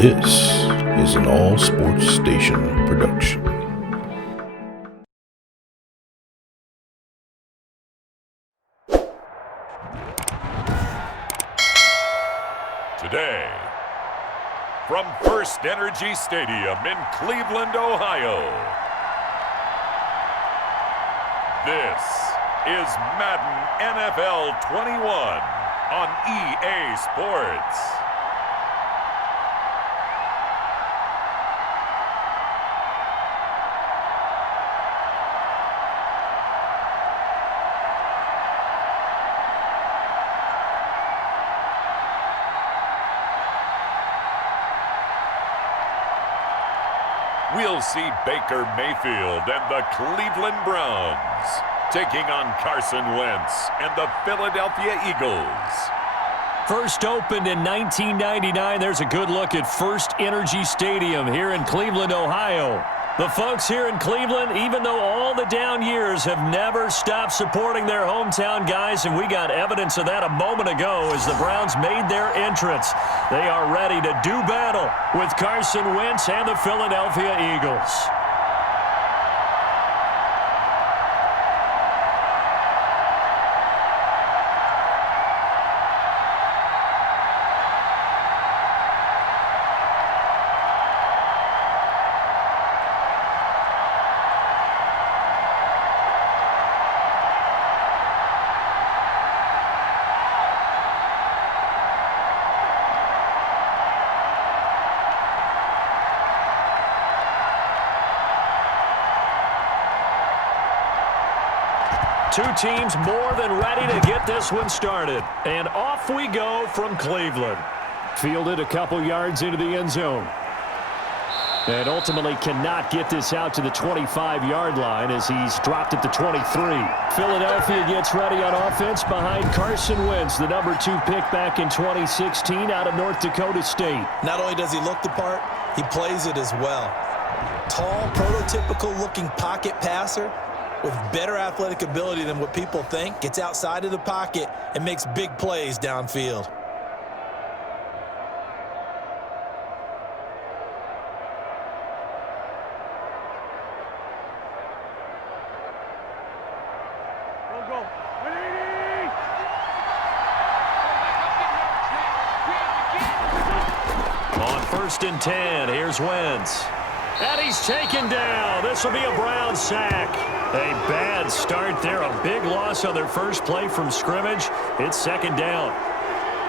This is an All Sports Station production. Today, from First Energy Stadium in Cleveland, Ohio, this is Madden NFL 21 on EA Sports. We'll see Baker Mayfield and the Cleveland Browns taking on Carson Wentz and the Philadelphia Eagles. First opened in 1999, there's a good look at First Energy Stadium here in Cleveland, Ohio. The folks here in Cleveland, even though all the down years, have never stopped supporting their hometown guys, and we got evidence of that a moment ago as the Browns made their entrance. They are ready to do battle with Carson Wentz and the Philadelphia Eagles. Two teams more than ready to get this one started. And off we go from Cleveland. Fielded a couple yards into the end zone. And ultimately cannot get this out to the 25-yard line as he's dropped at the 23. Philadelphia gets ready on offense behind Carson Wentz, the number 2 pick back in 2016 out of North Dakota State. Not only does he look the part, he plays it as well. Tall, prototypical-looking pocket passer with better athletic ability than what people think, gets outside of the pocket and makes big plays downfield. On 1st and 10, here's Wentz. And he's taken down. This will be a Browns sack. A bad start there. A big loss on their first play from scrimmage. It's second down.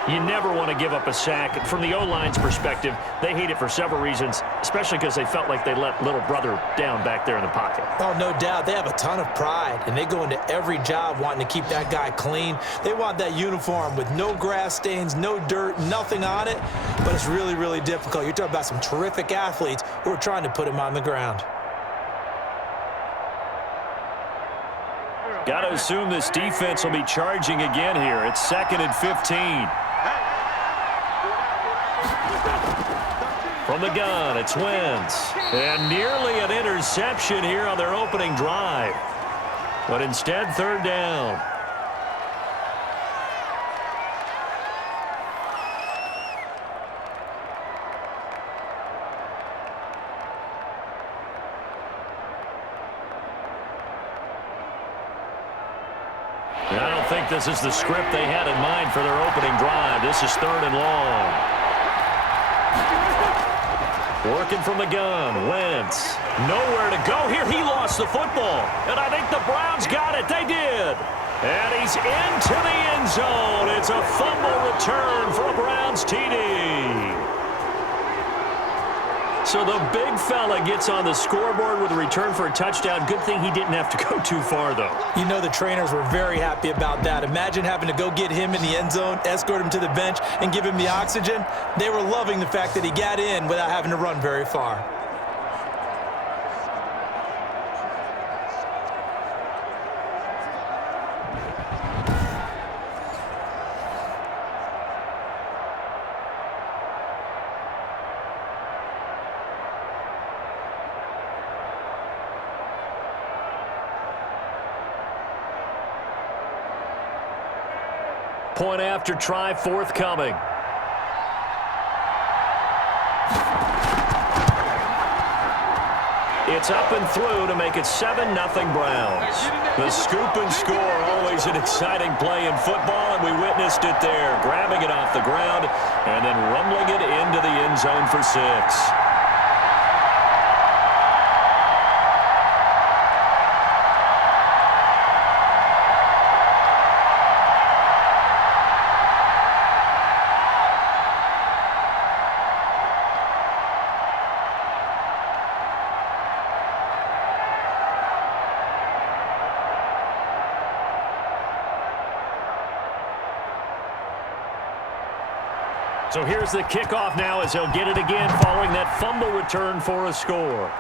You never want to give up a sack. From the O-line's perspective, they hate it for several reasons, especially because they felt like they let little brother down back there in the pocket. Oh, no doubt. They have a ton of pride, and they go into every job wanting to keep that guy clean. They want that uniform with no grass stains, no dirt, nothing on it, but it's really, really difficult. You're talking about some terrific athletes who are trying to put him on the ground. Got to assume this defense will be charging again here. It's 2nd and 15. From the gun, it's Wentz. And nearly an interception here on their opening drive. But instead, 3rd down. And I don't think this is the script they had in mind for their opening drive. This is 3rd and long. Working from the gun, Wentz. Nowhere to go here. He lost the football. And I think the Browns got it. They did. And he's into the end zone. It's a fumble return for a Browns TD. So the big fella gets on the scoreboard with a return for a touchdown. Good thing he didn't have to go too far, though. You know the trainers were very happy about that. Imagine having to go get him in the end zone, escort him to the bench, and give him the oxygen. They were loving the fact that he got in without having to run very far. Point after try forthcoming. It's up and through to make it 7-0 Browns. The scoop and score, always an exciting play in football, and we witnessed it there, grabbing it off the ground and then rumbling it into the end zone for 6. So here's the kickoff now as they'll get it again following that fumble return for a score.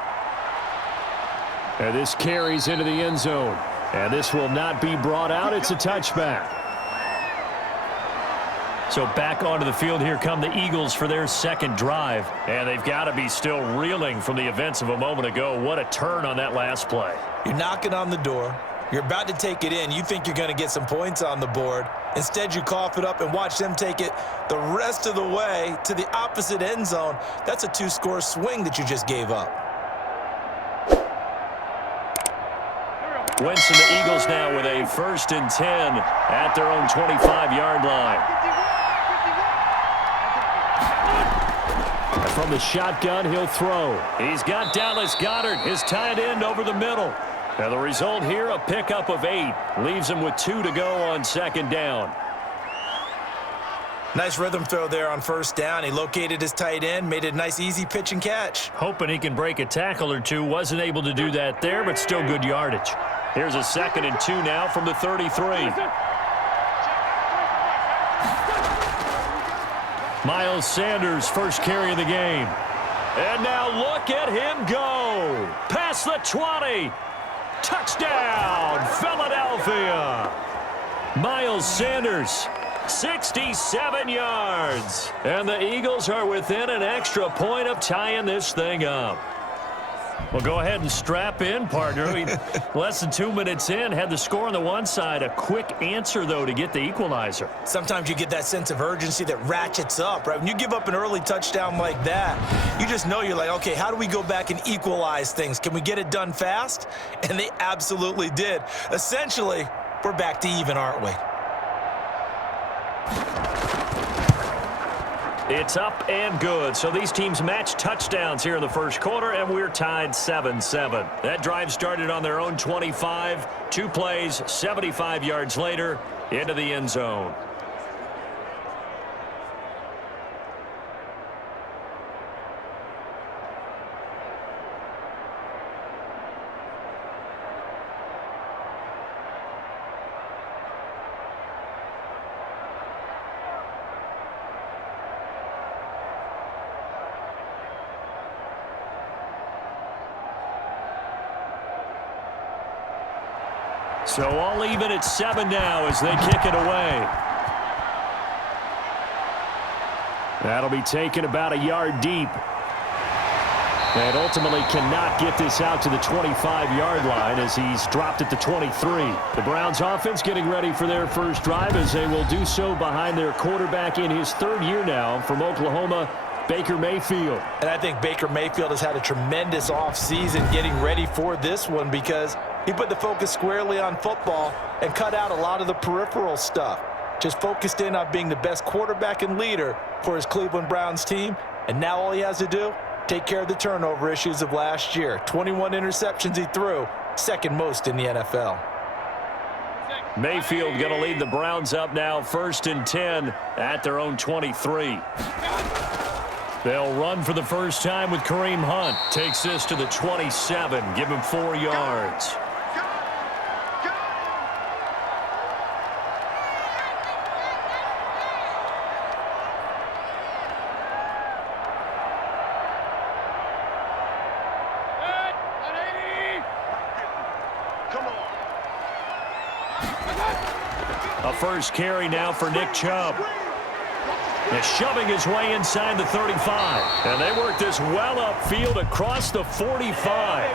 And this carries into the end zone. And this will not be brought out. It's a touchback. So back onto the field, here come the Eagles for their second drive. And they've got to be still reeling from the events of a moment ago. What a turn on that last play. You're knocking on the door. You're about to take it in. You think you're going to get some points on the board. Instead, you cough it up and watch them take it the rest of the way to the opposite end zone. That's a 2-score swing that you just gave up. Wentz and the Eagles now with a 1st and 10 at their own 25-yard line. And from the shotgun, he'll throw. He's got Dallas Goedert, his tight end, over the middle. And the result here, a pickup of 8. Leaves him with 2 to go on 2nd down. Nice rhythm throw there on 1st down. He located his tight end, made it a nice easy pitch and catch. Hoping he can break a tackle or two. Wasn't able to do that there, but still good yardage. Here's a 2nd and 2 now from the 33. Miles Sanders, first carry of the game. And now look at him go. Past the 20. Touchdown, Philadelphia. Miles Sanders, 67 yards. And the Eagles are within an extra point of tying this thing up. Well, go ahead and strap in, partner. Less than 2 minutes in, had the score on the one side. A quick answer, though, to get the equalizer. Sometimes you get that sense of urgency that ratchets up, right? When you give up an early touchdown like that, you just know you're like, okay, how do we go back and equalize things? Can we get it done fast? And they absolutely did. Essentially, we're back to even, aren't we? It's up and good. So these teams match touchdowns here in the first quarter, and we're tied 7-7. That drive started on their own 25. 2 plays, 75 yards later, into the end zone. So all even at 7 now as they kick it away. That'll be taken about a yard deep. And ultimately cannot get this out to the 25-yard line as he's dropped at the 23. The Browns offense getting ready for their first drive as they will do so behind their quarterback in his 3rd year now from Oklahoma, Baker Mayfield. And I think Baker Mayfield has had a tremendous offseason getting ready for this one because he put the focus squarely on football and cut out a lot of the peripheral stuff. Just focused in on being the best quarterback and leader for his Cleveland Browns team. And now all he has to do, take care of the turnover issues of last year. 21 interceptions he threw, 2nd most in the NFL. Mayfield going to lead the Browns up now, 1st and 10 at their own 23. They'll run for the first time with Kareem Hunt. Takes this to the 27. Give him 4 yards. A first carry now for Nick Chubb. Is shoving his way inside the 35. And they work this well upfield across the 45.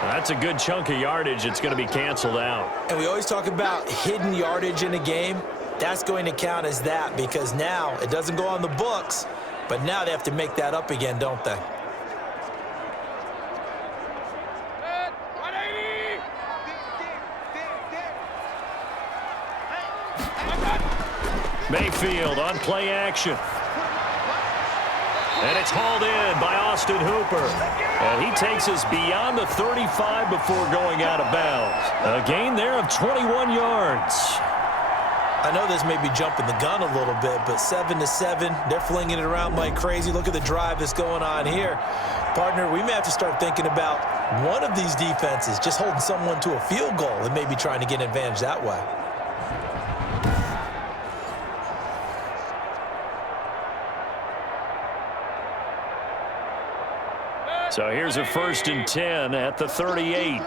That's a good chunk of yardage. It's going to be canceled out. And we always talk about hidden yardage in a game. that's going to count as that because now it doesn't go on the books, but now they have to make that up again, don't they? Mayfield on play action. And it's hauled in by Austin Hooper. And he takes us beyond the 35 before going out of bounds. A gain there of 21 yards. I know this may be jumping the gun a little bit, but 7-7, they're flinging it around like crazy. Look at the drive that's going on here. Partner, we may have to start thinking about one of these defenses just holding someone to a field goal and maybe trying to get an advantage that way. So here's a 1st and 10 at the 38.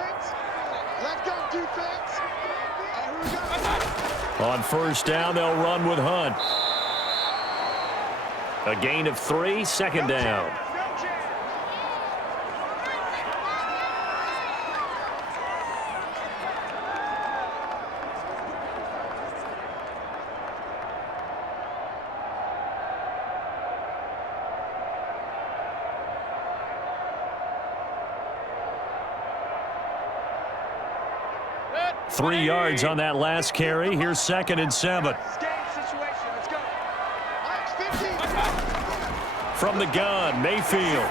On 1st down, they'll run with Hunt. A gain of 3, 2nd down. Three yards on that last carry. Here's 2nd and 7. From the gun, Mayfield.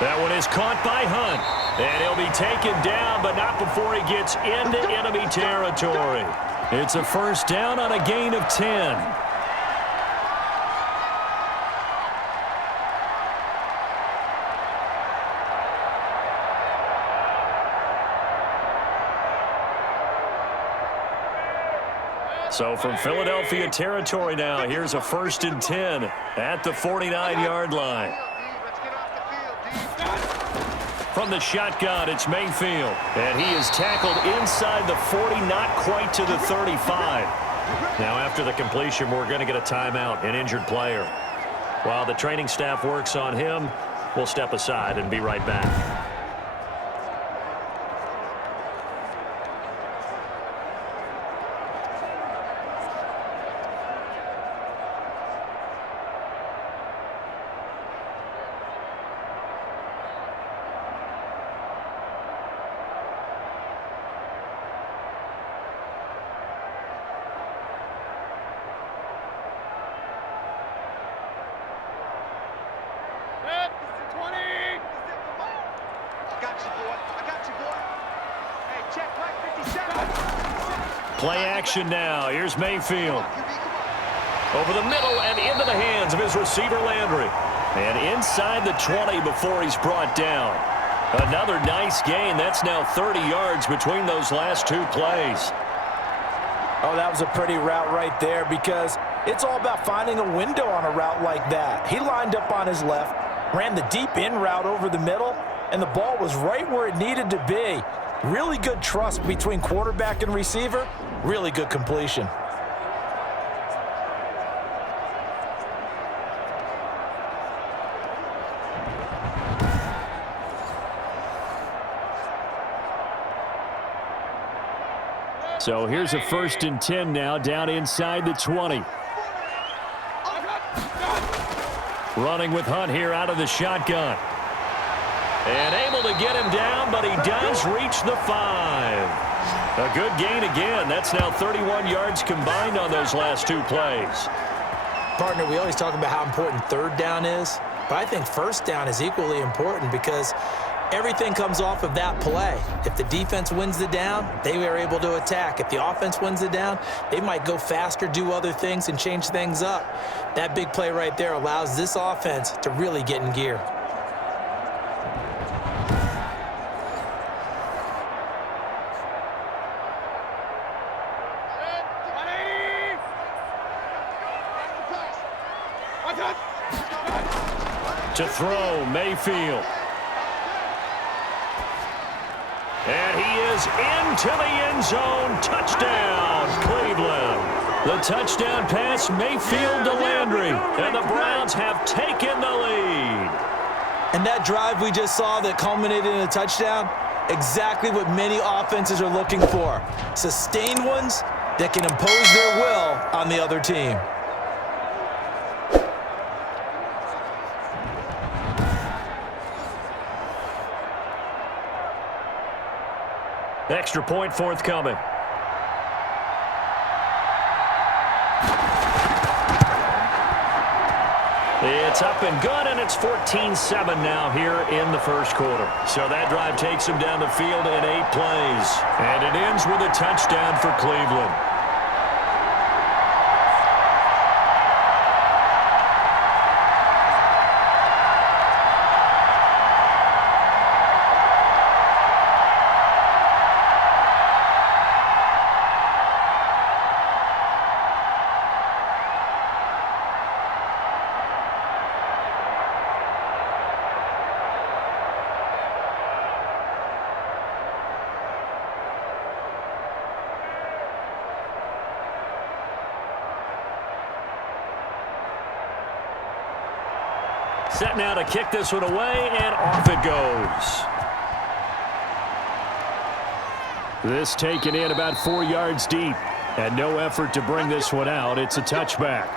That one is caught by Hunt. And he'll be taken down, but not before he gets into enemy territory. It's a 1st down on a gain of 10. So from Philadelphia territory now, here's a 1st and 10 at the 49-yard line. From the shotgun, it's Mayfield. And he is tackled inside the 40, not quite to the 35. Now after the completion, we're going to get a timeout, an injured player. While the training staff works on him, we'll step aside and be right back. Play action now. Here's Mayfield. Over the middle and into the hands of his receiver, Landry. And inside the 20 before he's brought down. Another nice gain. That's now 30 yards between those last 2 plays. Oh, that was a pretty route right there because it's all about finding a window on a route like that. He lined up on his left, ran the deep in route over the middle, and the ball was right where it needed to be. Really good trust between quarterback and receiver. Really good completion. So here's a 1st and 10 now, down inside the 20. Running with Hunt here out of the shotgun. And able to get him down, but he does reach the 5. A good gain again. That's now 31 yards combined on those last 2 plays. Partner, we always talk about how important 3rd down is, but I think 1st down is equally important because everything comes off of that play. If the defense wins the down, they are able to attack. If the offense wins the down, they might go faster, do other things, and change things up. That big play right there allows this offense to really get in gear. To throw, Mayfield. And he is into the end zone. Touchdown, Cleveland. The touchdown pass, Mayfield to Landry. And the Browns have taken the lead. And that drive we just saw that culminated in a touchdown, exactly what many offenses are looking for. Sustained ones that can impose their will on the other team. Extra point forthcoming. It's up and good, and it's 14-7 now here in the first quarter. So that drive takes him down the field in 8 plays. And it ends with a touchdown for Cleveland. Set now to kick this one away, and off it goes. This taken in about 4 yards deep, and no effort to bring this one out. It's a touchback.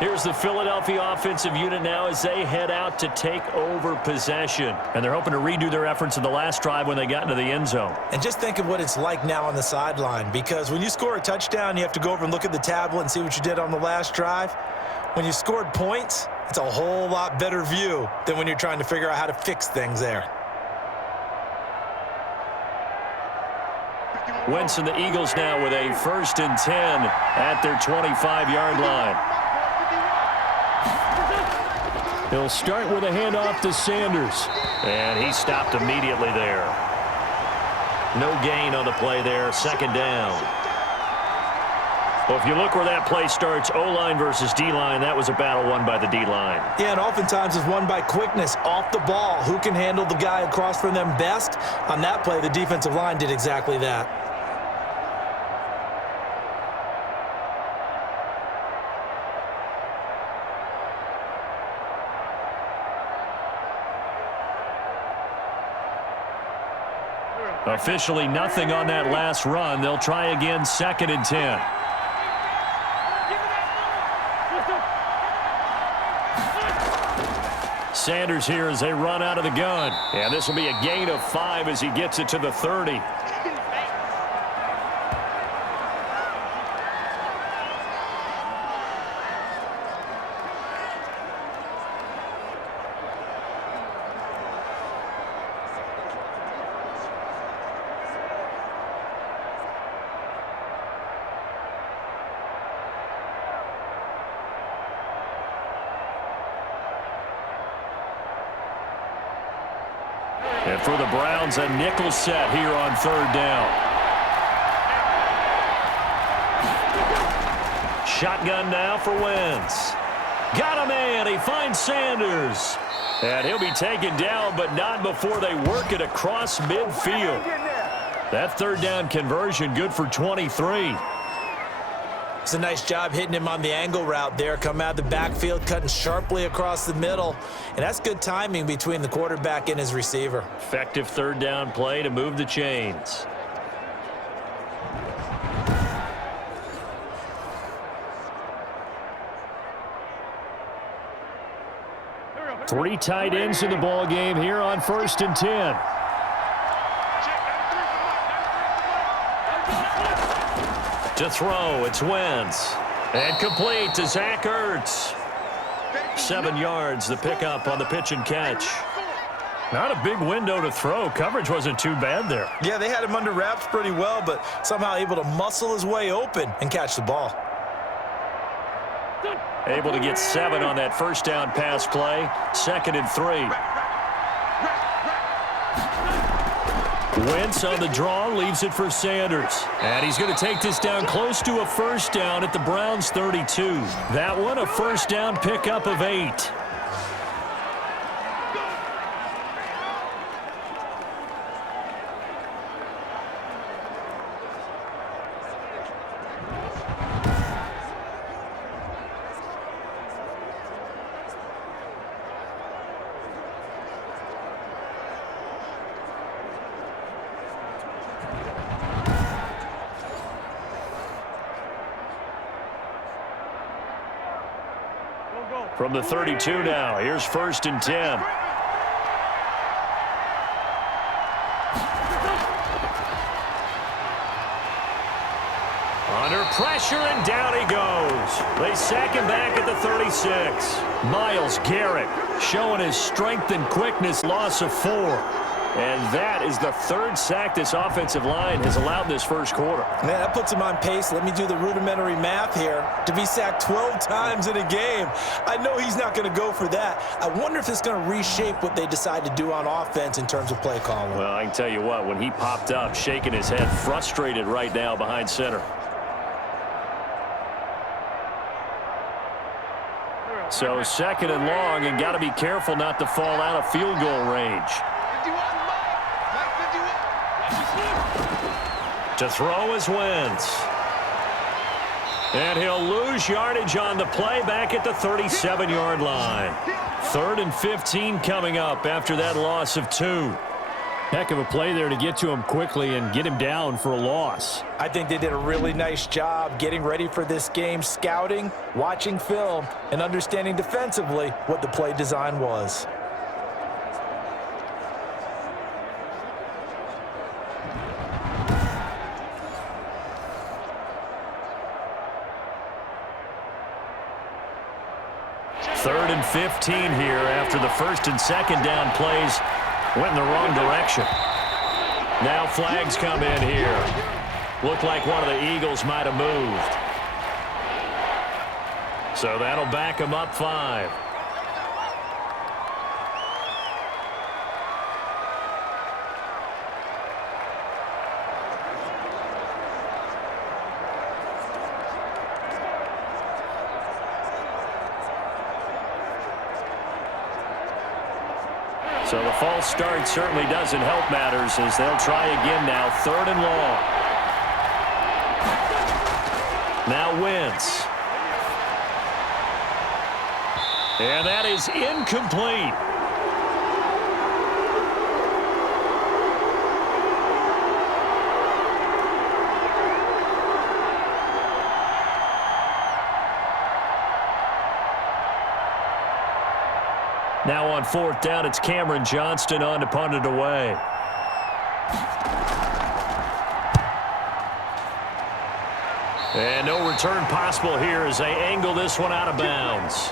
Here's the Philadelphia offensive unit now as they head out to take over possession. And they're hoping to redo their efforts in the last drive when they got into the end zone. And just think of what it's like now on the sideline, because when you score a touchdown, you have to go over and look at the tablet and see what you did on the last drive. When you scored points, it's a whole lot better view than when you're trying to figure out how to fix things there. Wentz and the Eagles now with a 1st and 10 at their 25-yard line. He'll start with a handoff to Sanders. And he stopped immediately there. No gain on the play there, 2nd down. Well, if you look where that play starts, O-line versus D-line, that was a battle won by the D-line. Yeah, and oftentimes it's won by quickness off the ball. Who can handle the guy across from them best? On that play, the defensive line did exactly that. Officially nothing on that last run. They'll try again, 2nd and 10. Sanders here as they run out of the gun. And this will be a gain of 5 as he gets it to the 30. And for the Browns, a nickel set here on 3rd down. Shotgun now for Wentz. Got a man. He finds Sanders. And he'll be taken down, but not before they work it across midfield. That 3rd down conversion good for 23. It's a nice job hitting him on the angle route there. Come out of the backfield, cutting sharply across the middle. And that's good timing between the quarterback and his receiver. Effective 3rd down play to move the chains. Three tight ends in the ball game here on 1st and 10. To throw, it's Wentz. And complete to Zach Ertz. 7 yards, the pickup on the pitch and catch. Not a big window to throw. Coverage wasn't too bad there. Yeah, they had him under wraps pretty well, but somehow able to muscle his way open and catch the ball. Able to get 7 on that 1st down pass play. 2nd and 3. Wentz on the draw, leaves it for Sanders. And he's going to take this down close to a 1st down at the Browns' 32. That one, a 1st down pickup of 8. From the 32 now, here's 1st and 10. Under pressure, and down he goes. They sack him back at the 36. Myles Garrett showing his strength and quickness, loss of 4. And that is the 3rd sack this offensive line has allowed in this first quarter. Man, that puts him on pace. Let me do the rudimentary math here. To be sacked 12 times in a game. I know he's not going to go for that. I wonder if it's going to reshape what they decide to do on offense in terms of play calling. Well, I can tell you what, when he popped up, shaking his head, frustrated right now behind center. So 2nd and long, and got to be careful not to fall out of field goal range. To throw is Wentz. And he'll lose yardage on the play back at the 37-yard line. 3rd and 15 coming up after that loss of 2. Heck of a play there to get to him quickly and get him down for a loss. I think they did a really nice job getting ready for this game, scouting, watching film, and understanding defensively what the play design was. Third and 15 here after the 1st and 2nd down plays went in the wrong direction. Now flags come in here. Looked like one of the Eagles might have moved. So that'll back them up 5. So the false start certainly doesn't help matters as they'll try again now. 3rd and long. Now Wentz. And that is incomplete. Now on 4th down, it's Cameron Johnston on to punt it away. And no return possible here as they angle this one out of bounds.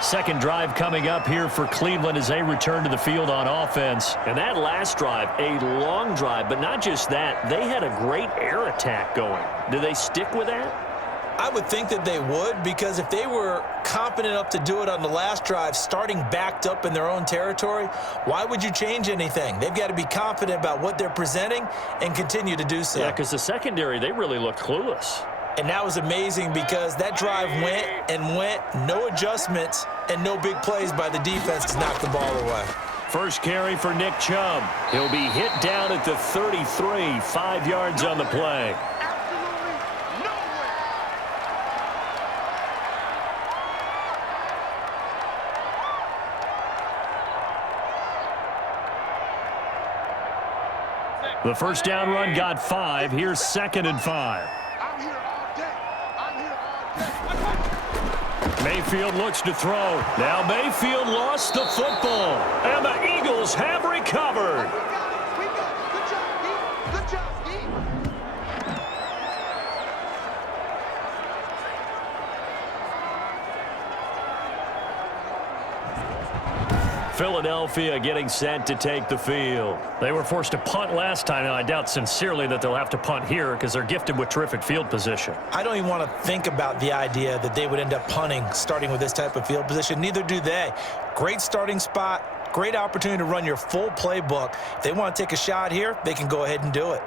2nd drive coming up here for Cleveland as they return to the field on offense. And that last drive, a long drive, but not just that. They had a great air attack going. Do they stick with that? I would think that they would, because if they were confident enough to do it on the last drive, starting backed up in their own territory, why would you change anything? They've got to be confident about what they're presenting and continue to do so. Yeah, because the secondary, they really looked clueless. And that was amazing because that drive went and went, no adjustments, and no big plays by the defense to knock the ball away. First carry for Nick Chubb. He'll be hit down at the 33, 5 yards on the play. The first down run got 5. Here's 2nd and 5. Mayfield looks to throw. Now Mayfield lost the football. And the Eagles have recovered. Philadelphia getting set to take the field. They were forced to punt last time, and I doubt sincerely that they'll have to punt here because they're gifted with terrific field position. I don't even want to think about the idea that they would end up punting starting with this type of field position. Neither do they. Great starting spot, great opportunity to run your full playbook. If they want to take a shot here, they can go ahead and do it.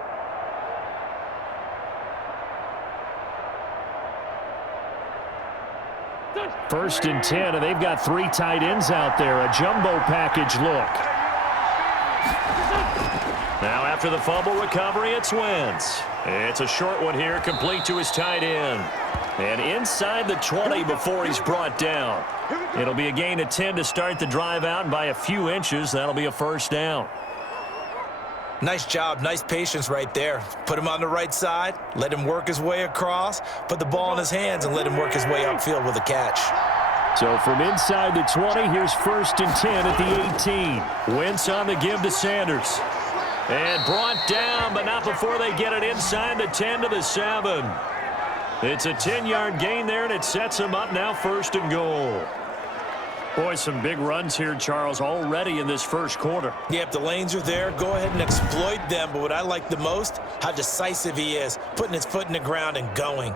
First and 10, and they've got 3 tight ends out there. A jumbo package look. Now after the fumble recovery, it's Wentz. It's a short one here, complete to his tight end. And inside the 20 before he's brought down. It'll be a gain of 10 to start the drive out, and by a few inches, that'll be a first down. Nice job, nice patience right there. Put him on the right side, let him work his way across, put the ball in his hands, and let him work his way upfield with a catch. So from inside the 20, here's 1st and 10 at the 18. Wentz on the give to Sanders. And brought down, but not before they get it inside the 10 to the 7. It's a 10-yard gain there, and it sets them up now 1st and goal. Boy, some big runs here, Charles, already in this first quarter. Yep, the lanes are there. Go ahead and exploit them. But what I like the most, how decisive he is, putting his foot in the ground and going.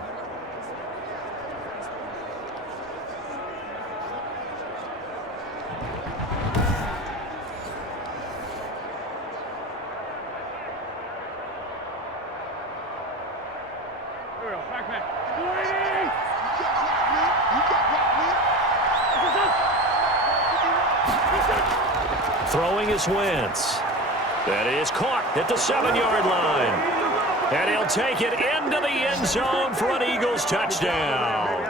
Throwing is Wentz. That is caught at the 7-yard line. And he'll take it into the end zone for an Eagles touchdown.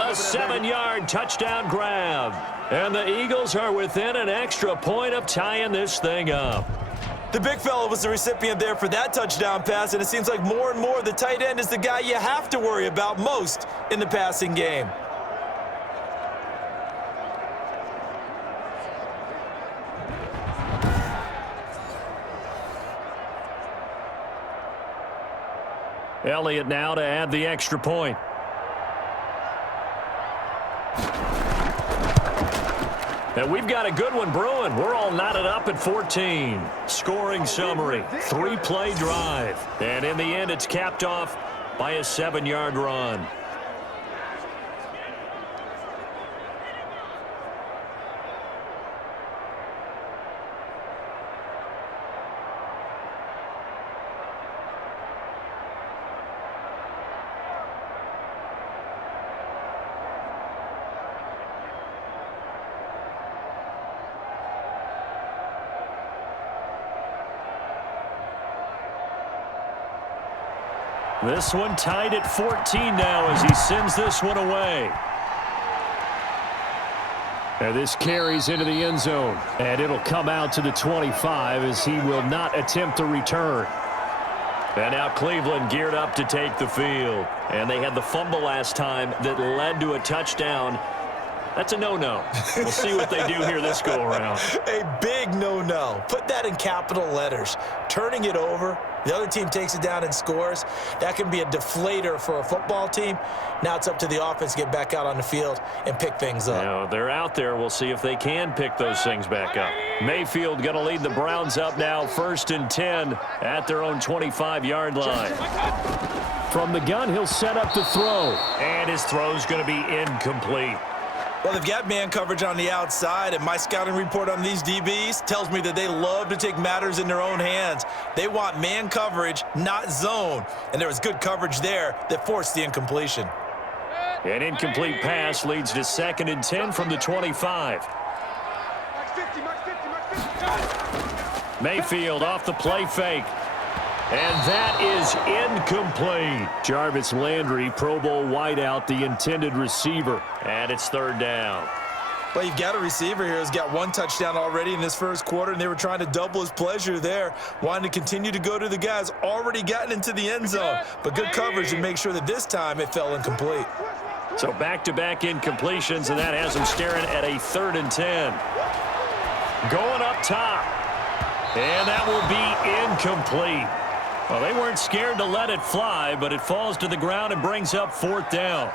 A 7-yard touchdown grab. And the Eagles are within an extra point of tying this thing up. The big fella was the recipient there for that touchdown pass, and it seems like more and more the tight end is the guy you have to worry about most in the passing game. Elliott now to add the extra point. And we've got a good one brewing. We're all knotted up at 14. Scoring summary, 3-play drive. And in the end, it's capped off by a 7-yard run. This one tied at 14 now as he sends this one away. And this carries into the end zone. And it'll come out to the 25 as he will not attempt to return. And now Cleveland geared up to take the field. And they had the fumble last time that led to a touchdown. That's a no-no. We'll see what they do here this go-around. A big no-no. Put that in capital letters. Turning it over, the other team takes it down and scores. That can be a deflator for a football team. Now it's up to the offense to get back out on the field and pick things up. Now, they're out there. We'll see if they can pick those things back up. Mayfield going to lead the Browns up now, 1st and 10 at their own 25-yard line. From the gun, he'll set up to throw. And his throw's going to be incomplete. Well, they've got man coverage on the outside, and my scouting report on these DBs tells me that they love to take matters in their own hands. They want man coverage, not zone, and there was good coverage there that forced the incompletion. An incomplete pass leads to 2nd and 10 from the 25. Mayfield off the play fake. And that is incomplete. Jarvis Landry, Pro Bowl wideout, the intended receiver. And it's 3rd down. Well, you've got a receiver here who's got 1 touchdown already in this first quarter, and they were trying to double his pleasure there, wanting to continue to go to the guys already gotten into the end zone. But good coverage to make sure that this time it fell incomplete. So back-to-back incompletions, and that has him staring at a 3rd and 10. Going up top. And that will be incomplete. Well, they weren't scared to let it fly, but it falls to the ground and brings up 4th down.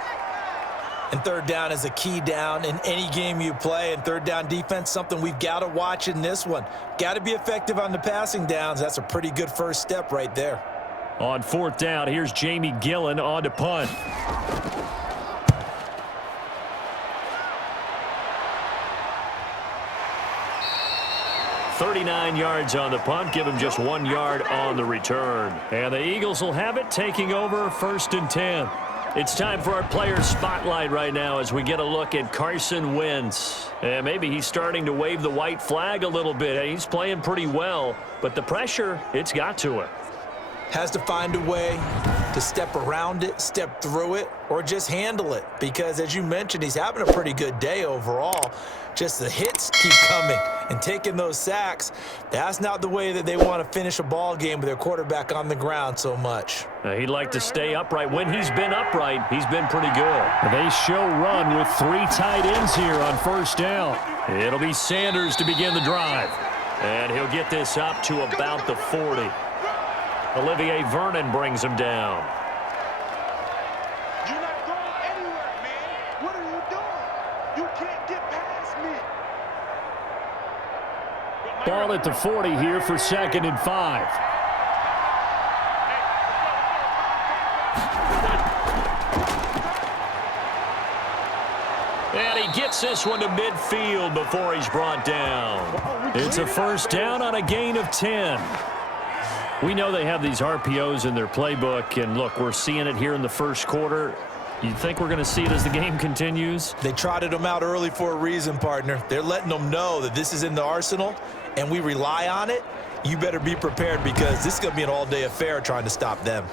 And 3rd down is a key down in any game you play. And 3rd down defense, something we've got to watch in this one. Got to be effective on the passing downs. That's a pretty good first step right there. On 4th down, here's Jamie Gillen on to punt. $39 yards on the punt, give him just 1 yard on the return. And the Eagles will have it, taking over 1st and 10. It's time for our player spotlight right now as we get a look at Carson Wentz. And maybe he's starting to wave the white flag a little bit. He's playing pretty well, but the pressure, it's got to him. Has to find a way to step around it, step through it, or just handle it. Because as you mentioned, he's having a pretty good day overall. Just the hits keep coming and taking those sacks. That's not the way that they want to finish a ball game with their quarterback on the ground so much. He'd like to stay upright. When he's been upright, he's been pretty good. They show run with 3 tight ends here on first down. It'll be Sanders to begin the drive. And he'll get this up to about the 40. Olivier Vernon brings him down. You're not going anywhere, man. What are you doing? You can't get past me. Ball at the 40 here for 2nd and 5. And he gets this one to midfield before he's brought down. It's a first down on a gain of 10. We know they have these RPOs in their playbook, and look, we're seeing it here in the first quarter. You think we're going to see it as the game continues? They trotted them out early for a reason, partner. They're letting them know that this is in the arsenal, and we rely on it. You better be prepared because this is going to be an all-day affair trying to stop them.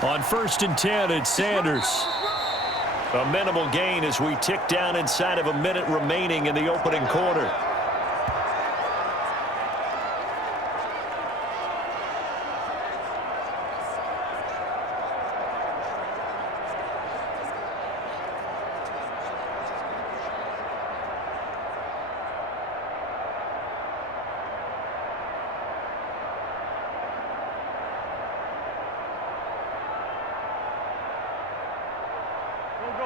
On 1st and 10, it's Sanders. A minimal gain as we tick down inside of a minute remaining in the opening quarter.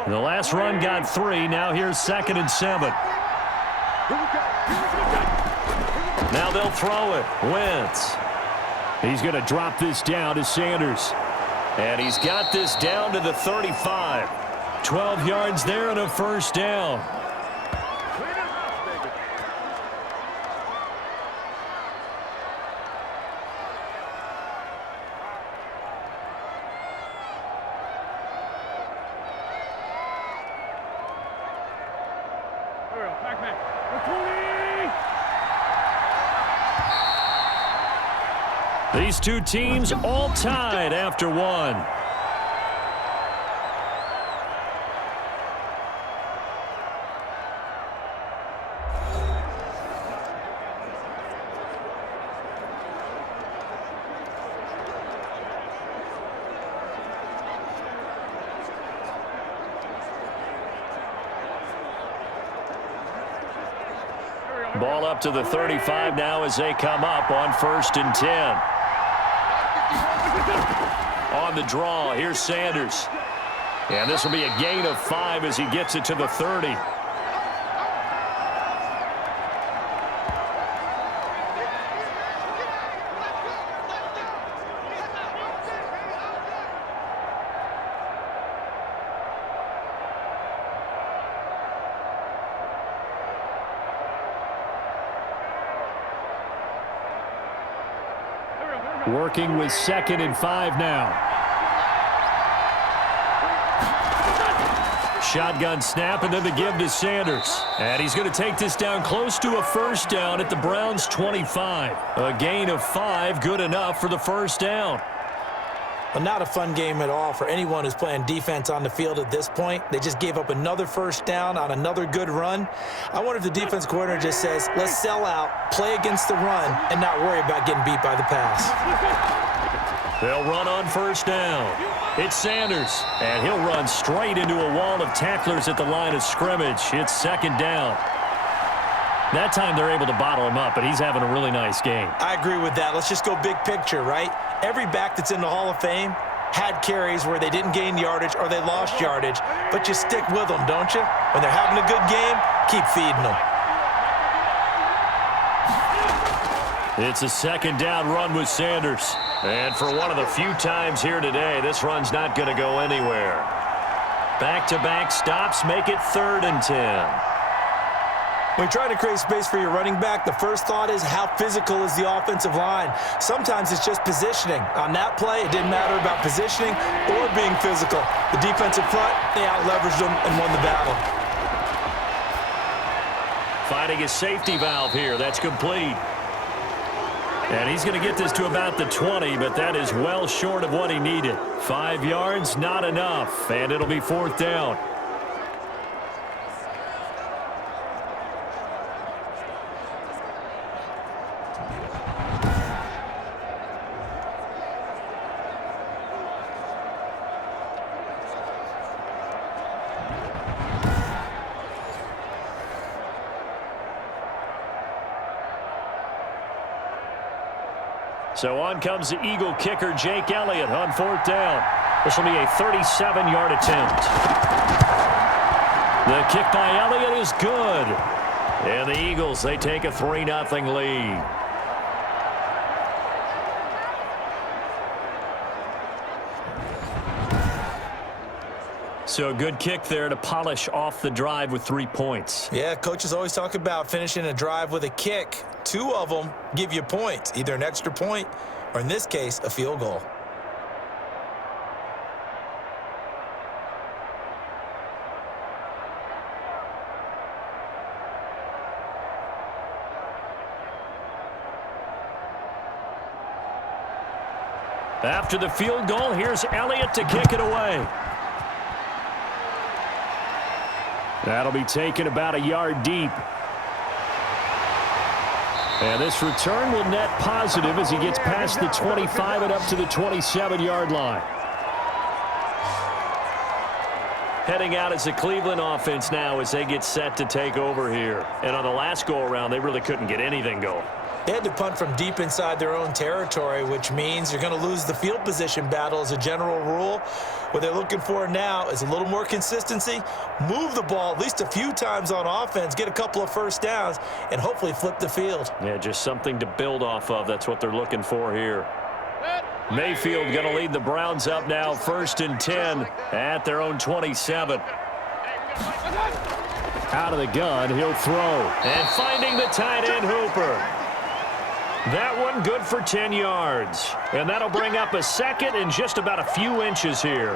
The last run got 3. Now here's 2nd and 7. Now they'll throw it. Wentz. He's going to drop this down to Sanders. And he's got this down to the 35. 12 yards there and a first down. These two teams all tied after one. Ball up to the 35 now as they come up on 1st and 10. On the draw, here's Sanders. And this will be a gain of 5 as he gets it to the 30. Working with 2nd and 5 now. Shotgun snap and then the give to Sanders. And he's going to take this down close to a first down at the Browns' 25. A gain of 5, good enough for the first down. Well, not a fun game at all for anyone who's playing defense on the field at this point. They just gave up another first down on another good run. I wonder if the defense coordinator just says, let's sell out, play against the run, and not worry about getting beat by the pass. They'll run on first down. It's Sanders, and he'll run straight into a wall of tacklers at the line of scrimmage. It's 2nd down. That time they're able to bottle him up, but he's having a really nice game. I agree with that. Let's just go big picture, right? Every back that's in the Hall of Fame had carries where they didn't gain yardage or they lost yardage, but you stick with them, don't you? When they're having a good game, keep feeding them. It's a 2nd down run with Sanders. And for one of the few times here today, this run's not going to go anywhere. Back-to-back stops make it 3rd and 10. When you're trying to create space for your running back, the first thought is how physical is the offensive line. Sometimes it's just positioning. On that play, it didn't matter about positioning or being physical. The defensive front, they out-leveraged them and won the battle. Finding a safety valve here. That's complete. And he's going to get this to about the 20, but that is well short of what he needed. 5 yards, not enough, and it'll be 4th down. So on comes the Eagle kicker, Jake Elliott, on 4th down. This will be a 37-yard attempt. The kick by Elliott is good. And the Eagles, they take a 3-0 lead. So a good kick there to polish off the drive with 3 points. Yeah, coaches always talk about finishing a drive with a kick. 2 of them give you points, either an extra point or, in this case, a field goal. After the field goal, here's Elliott to kick it away. That'll be taken about a yard deep. And this return will net positive as he gets past the 25 and up to the 27-yard line. Heading out as the Cleveland offense now as they get set to take over here. And on the last go-around, they really couldn't get anything going. They had to punt from deep inside their own territory, which means you're going to lose the field position battle as a general rule. What they're looking for now is a little more consistency, move the ball at least a few times on offense, get a couple of first downs, and hopefully flip the field. Yeah, just something to build off of. That's what they're looking for here. Mayfield going to lead the Browns up now, 1st and 10 at their own 27. Out of the gun, he'll throw. And finding the tight end, Hooper. That one good for 10 yards. And that'll bring up a 2nd and just about a few inches here.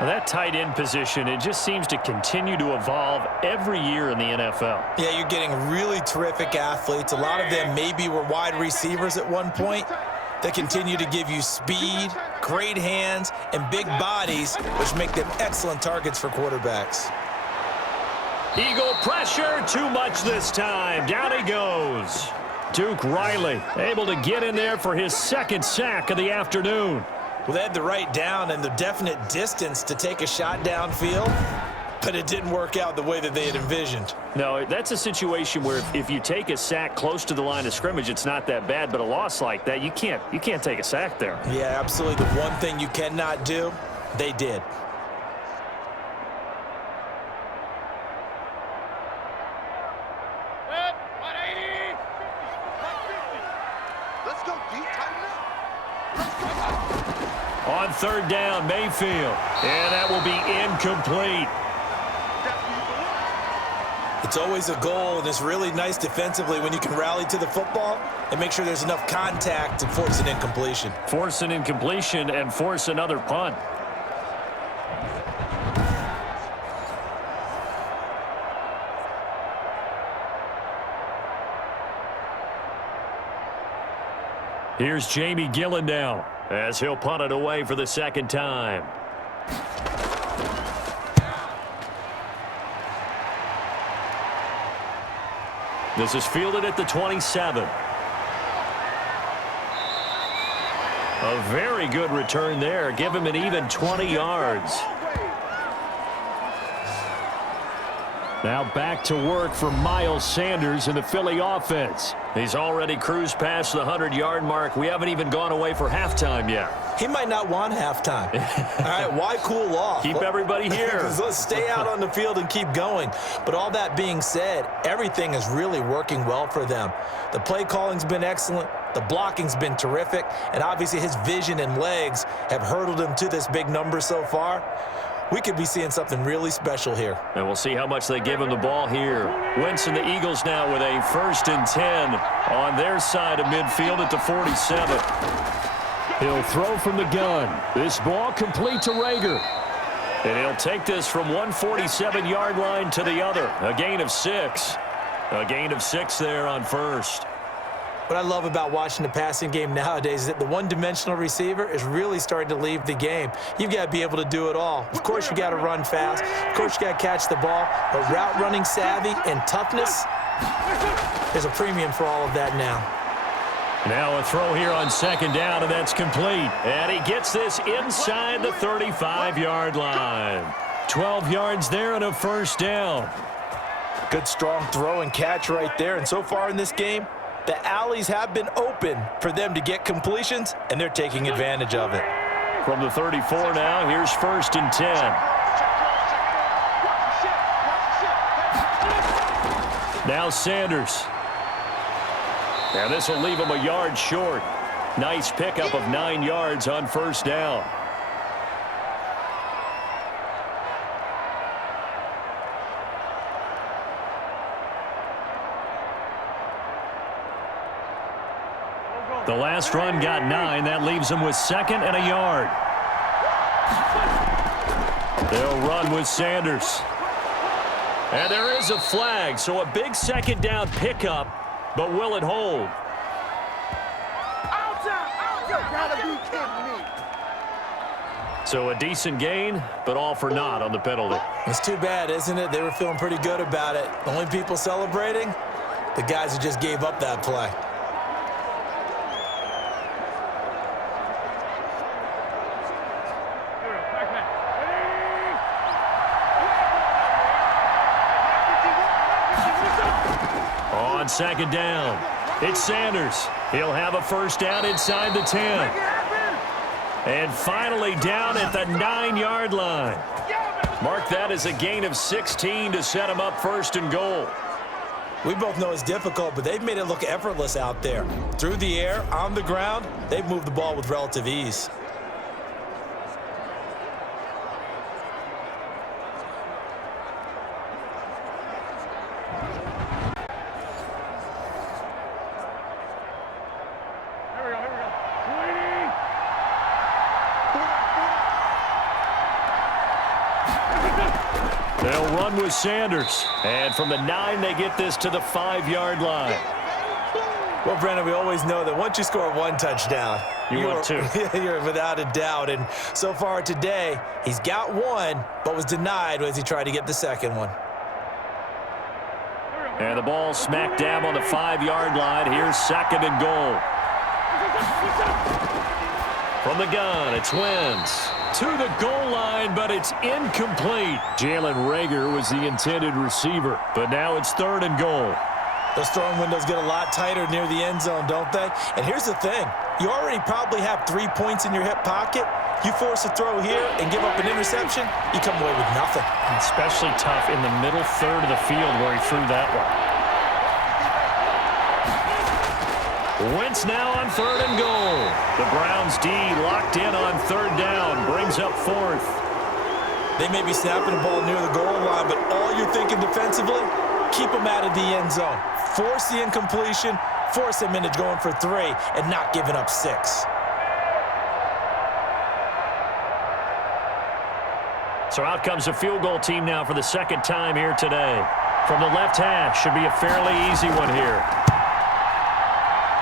Now that tight end position, it just seems to continue to evolve every year in the NFL. Yeah, you're getting really terrific athletes. A lot of them maybe were wide receivers at one point. They continue to give you speed, great hands, and big bodies, which make them excellent targets for quarterbacks. Eagle pressure, too much this time. Down he goes. Duke Riley able to get in there for his 2nd sack of the afternoon. Well, they had the right down and the definite distance to take a shot downfield, but it didn't work out the way that they had envisioned. No, that's a situation where if you take a sack close to the line of scrimmage, it's not that bad, but a loss like that, you can't take a sack there. Yeah, absolutely. The one thing you cannot do, they did. On 3rd down, Mayfield. And that will be incomplete. It's always a goal, and it's really nice defensively when you can rally to the football and make sure there's enough contact to force an incompletion. Force an incompletion and force another punt. Here's Jamie Gillen now as he'll punt it away for the 2nd time. This is fielded at the 27. A very good return there. Give him an even 20 yards. Now back to work for Miles Sanders in the Philly offense. He's already cruised past the 100-yard mark. We haven't even gone away for halftime yet. He might not want halftime. All right, why cool off? Keep everybody here. Let's stay out on the field and keep going. But all that being said, everything is really working well for them. The play calling's been excellent. The blocking's been terrific. And obviously his vision and legs have hurdled him to this big number so far. we could be seeing something really special here. And we'll see how much they give him the ball here. Wentz and the Eagles now with a 1st and 10 on their side of midfield at the 47. He'll throw from the gun. This ball complete to Rager. And he'll take this from 147-yard line to the other. A gain of 6. A gain of 6 there on 1st. What I love about watching the passing game nowadays is that the one-dimensional receiver is really starting to leave the game. You've got to be able to do it all. Of course, you got to run fast. Of course, you got to catch the ball. But route running savvy and toughness, there's a premium for all of that now. Now a throw here on 2nd down, and that's complete. And he gets this inside the 35-yard line. 12 yards there and a 1st down. Good, strong throw and catch right there. And so far in this game, the alleys have been open for them to get completions, and they're taking advantage of it. From the 34 now, here's 1st and 10. Now Sanders. And this will leave him a yard short. Nice pickup of 9 yards on 1st down. The last run got 9. That leaves them with 2nd and a yard. They'll run with Sanders. And there is a flag, so a big 2nd down pickup, but will it hold? So a decent gain, but all for naught on the penalty. It's too bad, isn't it? They were feeling pretty good about it. The only people celebrating, the guys who just gave up that play. On 2nd down, it's Sanders. He'll have a 1st down inside the 10. And finally down at the 9-yard line. Mark that as a gain of 16 to set him up 1st and goal. We both know it's difficult, but they've made it look effortless out there. Through the air, on the ground, they've moved the ball with relative ease. They'll run with Sanders. And from the 9, they get this to the 5-yard line. Well, Brennan, we always know that once you score 1 touchdown, you're 2. You're without a doubt. And so far today, he's got 1, but was denied as he tried to get the 2nd one. And the ball smack dab on the 5-yard line. Here's 2nd and goal. From the gun, it's Wentz. To the goal line, but it's incomplete. Jalen Rager was the intended receiver, but now it's 3rd and goal. Those throwing windows get a lot tighter near the end zone, don't they? And here's the thing. You already probably have 3 points in your hip pocket. You force a throw here and give up an interception, you come away with nothing. Especially tough in the middle 3rd of the field where he threw that one. Wentz now on 3rd and goal. The Browns D locked in on 3rd down, brings up 4th. They may be snapping the ball near the goal line, but all you're thinking defensively, keep them out of the end zone. Force the incompletion, force them into going for 3, and not giving up 6. So out comes the field goal team now for the 2nd time here today. From the left hash, should be a fairly easy one here.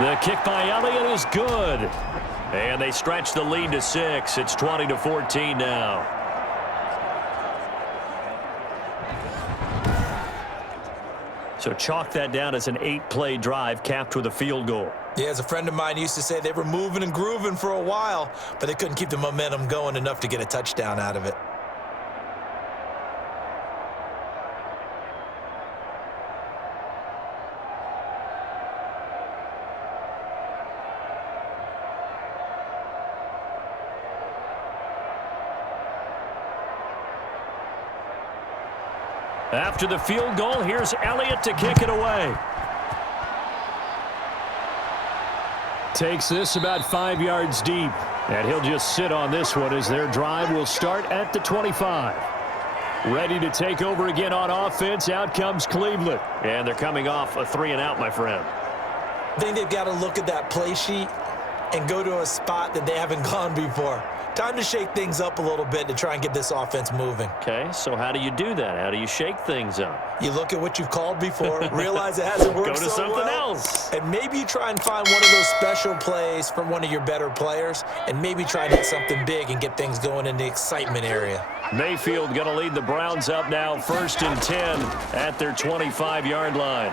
The kick by Elliott is good. And they stretch the lead to 6. It's 20-14 now. So chalk that down as an 8-play drive capped with a field goal. Yeah, as a friend of mine used to say, they were moving and grooving for a while, but they couldn't keep the momentum going enough to get a touchdown out of it. After the field goal, here's Elliott to kick it away. Takes this about 5 yards deep. And he'll just sit on this one as their drive will start at the 25. Ready to take over again on offense. Out comes Cleveland. And they're coming off a 3-and-out, my friend. I think they've got to look at that play sheet and go to a spot that they haven't gone before. Time to shake things up a little bit to try and get this offense moving. Okay, so how do you do that? How do you shake things up? You look at what you've called before, realize it hasn't worked Go to so something well, else. and maybe you try and find one of those special plays from one of your better players, and maybe try and hit something big and get things going in the excitement area. Mayfield going to lead the Browns up now, 1st and 10 at their 25-yard line.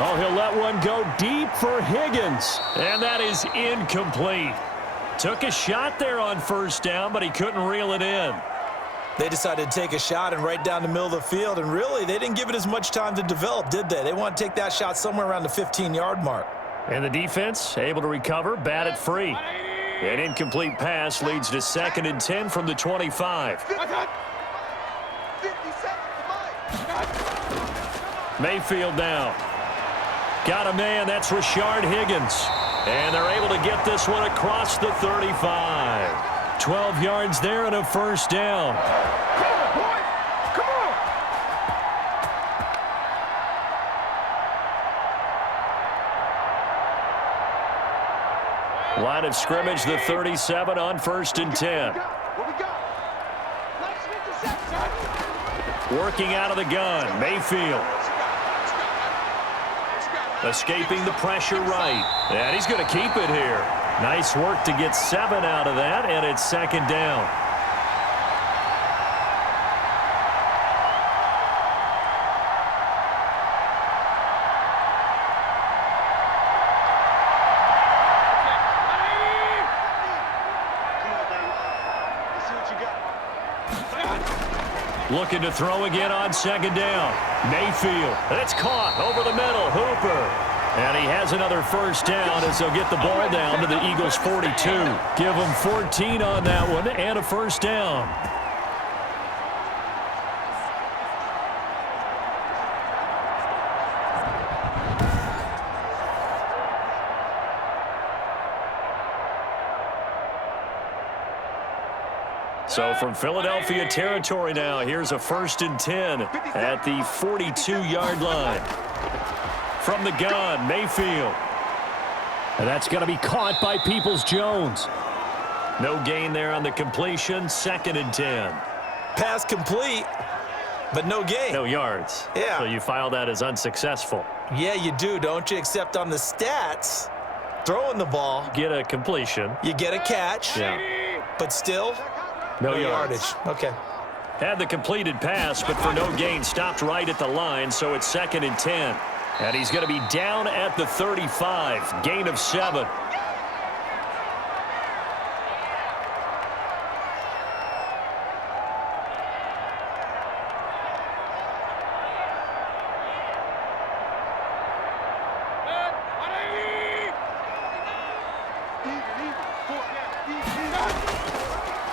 Oh, he'll let one go deep for Higgins. And that is incomplete. Took a shot there on 1st down, but he couldn't reel it in. They decided to take a shot and right down the middle of the field, and really, they didn't give it as much time to develop, did they? They want to take that shot somewhere around the 15-yard mark. And the defense able to recover, bat it free. An incomplete pass leads to 2nd and 10 from the 25. 50 seconds to Mayfield down. Got a man, that's Rashard Higgins. And they're able to get this one across the 35. 12 yards there and a 1st down. Come on, boys! Come on! Line of scrimmage, the 37 on 1st and 10. What we got? Nice interception. Working out of the gun, Mayfield. Escaping the pressure right. And he's going to keep it here. Nice work to get 7 out of that, and it's 2nd down. Looking to throw again on 2nd down. Mayfield. It's caught over the middle. Hooper. And he has another 1st down as they'll get the ball down to the Eagles' 42. Give them 14 on that one and a 1st down. So from Philadelphia territory now, here's a 1st and 10 at the 42-yard line. From the gun, Mayfield. And that's going to be caught by Peoples-Jones. No gain there on the completion, 2nd and 10. Pass complete, but no gain. No yards. Yeah. So you file that as unsuccessful. Yeah, you do, don't you? Except on the stats, throwing the ball, Get a completion. you get a catch, Yeah. but still, No yardage. yards. Okay. Had the completed pass, but for no gain, stopped right at the line, so it's 2nd and 10. And he's going to be down at the 35, gain of 7.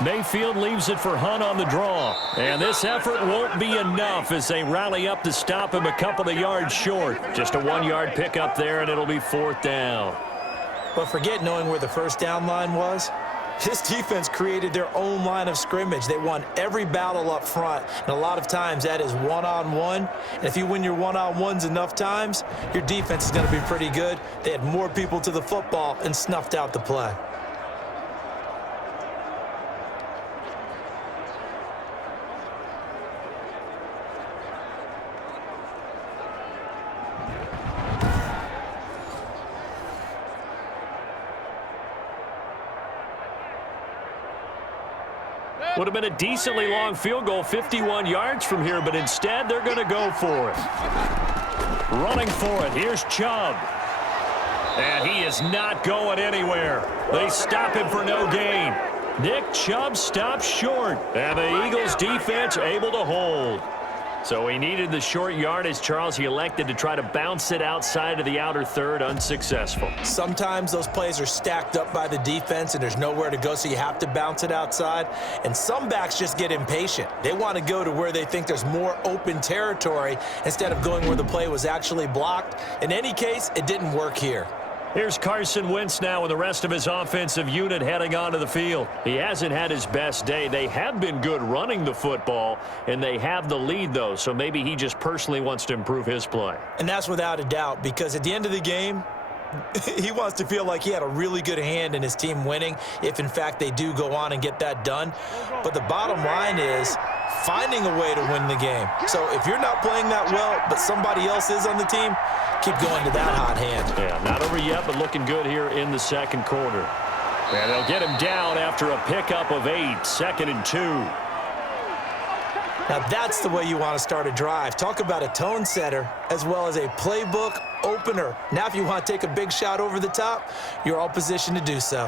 Mayfield leaves it for Hunt on the draw. And this effort won't be enough as they rally up to stop him a couple of yards short. Just a 1-yard pickup there, and it'll be 4th down. But forget knowing where the 1st down line was. This defense created their own line of scrimmage. They won every battle up front, and a lot of times that is one-on-one. And if you win your one-on-ones enough times, your defense is going to be pretty good. They had more people to the football and snuffed out the play. Would have been a decently long field goal, 51 yards from here, but instead they're going to go for it. Running for it, here's Chubb. And he is not going anywhere. They stop him for no gain. Nick Chubb stops short, and the Eagles defense able to hold. So he needed the short yardage, Charles. He elected to try to bounce it outside of the outer third, unsuccessful. Sometimes those plays are stacked up by the defense and there's nowhere to go, so you have to bounce it outside. And some backs just get impatient. They want to go to where they think there's more open territory instead of going where the play was actually blocked. In any case, it didn't work here. Here's Carson Wentz now with the rest of his offensive unit heading onto the field. He hasn't had his best day. They have been good running the football, and they have the lead, though, so maybe he just personally wants to improve his play. And that's without a doubt, because at the end of the game, he wants to feel like he had a really good hand in his team winning if, in fact, they do go on and get that done. But the bottom line is finding a way to win the game. So if you're not playing that well, but somebody else is on the team, keep going to that hot hand. Yeah, not over yet, but looking good here in the second quarter. And they'll get him down after a pickup of 8, 2nd and 2. Now that's the way you want to start a drive. Talk about a tone setter as well as a playbook opener. Now if you want to take a big shot over the top, you're all positioned to do so.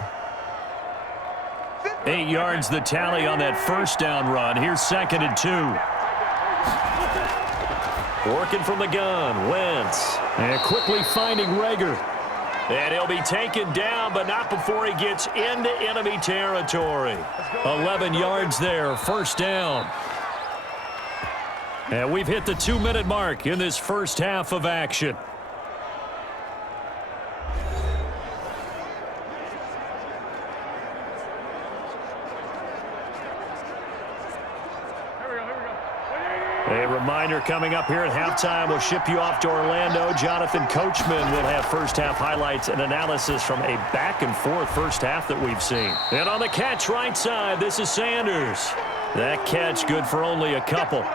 8 yards the tally on that first down run. Here's 2nd and 2. Working from the gun, Wentz. And quickly finding Rager. And he'll be taken down, but not before he gets into enemy territory. 11 yards there, first down. And we've hit the 2-minute mark in this first half of action. A reminder coming up here at halftime. We'll ship you off to Orlando. Jonathan Coachman will have first-half highlights and analysis from a back-and-forth first half that we've seen. And on the catch right side, this is Sanders. That catch good for only a couple.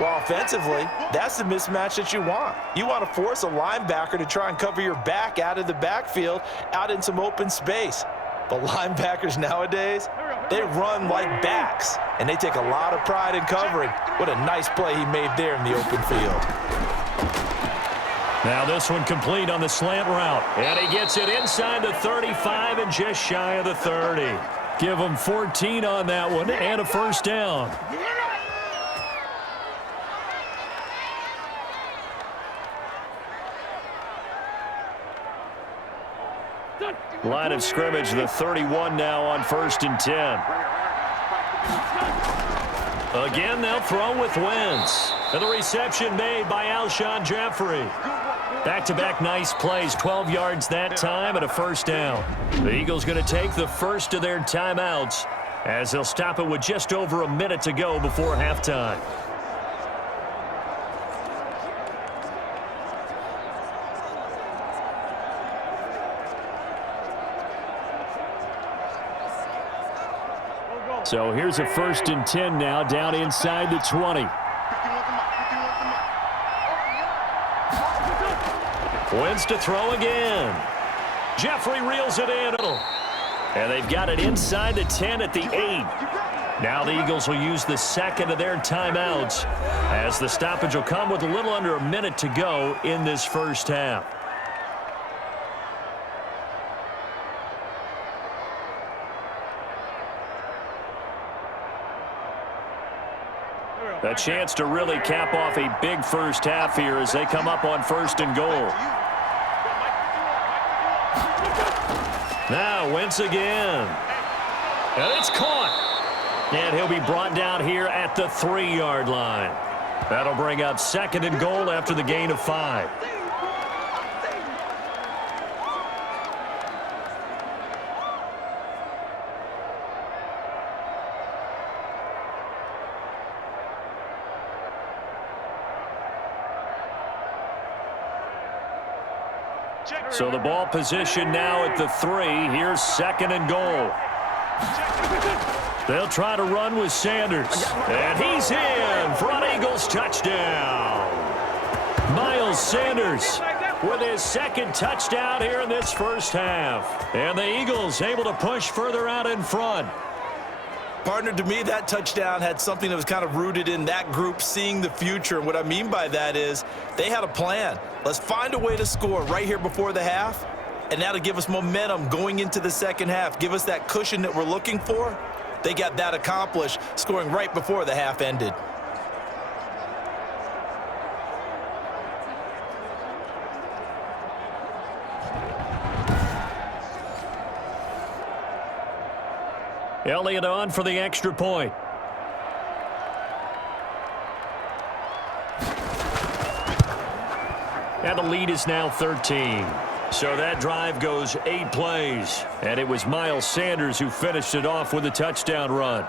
Well, offensively, that's the mismatch that you want. You want to force a linebacker to try and cover your back out of the backfield, out in some open space. But linebackers nowadays, they run like backs, and they take a lot of pride in covering. What a nice play he made there in the open field. Now this one complete on the slant route. And he gets it inside the 35 and just shy of the 30. Give him 14 on that one and a first down. Line of scrimmage, the 31 now on 1st and 10. Again, they'll throw with Wentz. And the reception made by Alshon Jeffrey. Back-to-back nice plays, 12 yards that time and a first down. The Eagles going to take the first of their timeouts as they'll stop it with just over a minute to go before halftime. So here's a 1st and 10 now, down inside the 20. Wentz to throw again. Jeffrey reels it in. And they've got it inside the 10 at the 8. Now the Eagles will use the second of their timeouts as the stoppage will come with a little under a minute to go in this first half. A chance to really cap off a big first half here as they come up on 1st and goal. Now Wentz again. And it's caught. And he'll be brought down here at the 3-yard line. That'll bring up 2nd and goal after the gain of 5. So the ball position now at the 3. Here's 2nd and goal. They'll try to run with Sanders. And he's in for an Eagles touchdown. Miles Sanders with his 2nd touchdown here in this first half. And the Eagles able to push further out in front. Partner, to me, that touchdown had something that was kind of rooted in that group seeing the future. And what I mean by that is they had a plan. Let's find a way to score right here before the half, and that'll give us momentum going into the second half. Give us that cushion that we're looking for. They got that accomplished, scoring right before the half ended. Elliott on for the extra point. And the lead is now 13. So that drive goes 8 plays, and it was Miles Sanders who finished it off with a touchdown run.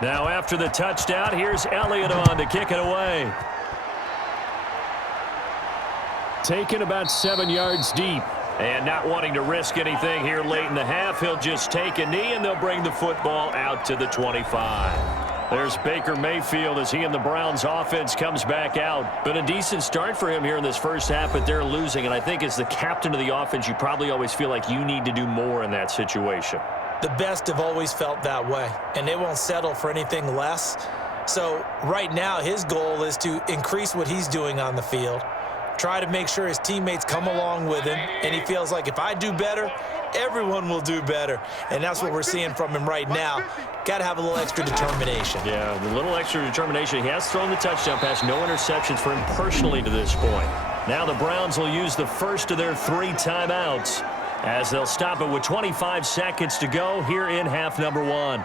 Now after the touchdown, here's Elliott on to kick it away. Taken about 7 yards deep. And not wanting to risk anything here late in the half, he'll just take a knee and they'll bring the football out to the 25. There's Baker Mayfield as he and the Browns offense comes back out. Been a decent start for him here in this first half, but they're losing. And I think as the captain of the offense, you probably always feel like you need to do more in that situation. The best have always felt that way, and they won't settle for anything less. So right now, his goal is to increase what he's doing on the field, try to make sure his teammates come along with him, and he feels like if I do better, everyone will do better. And that's what we're seeing from him right now. Got to have a little extra determination. Yeah, a little extra determination. He has thrown the touchdown pass, no interceptions for him personally to this point. Now the Browns will use the first of their 3 timeouts, as they'll stop it with 25 seconds to go here in half number 1.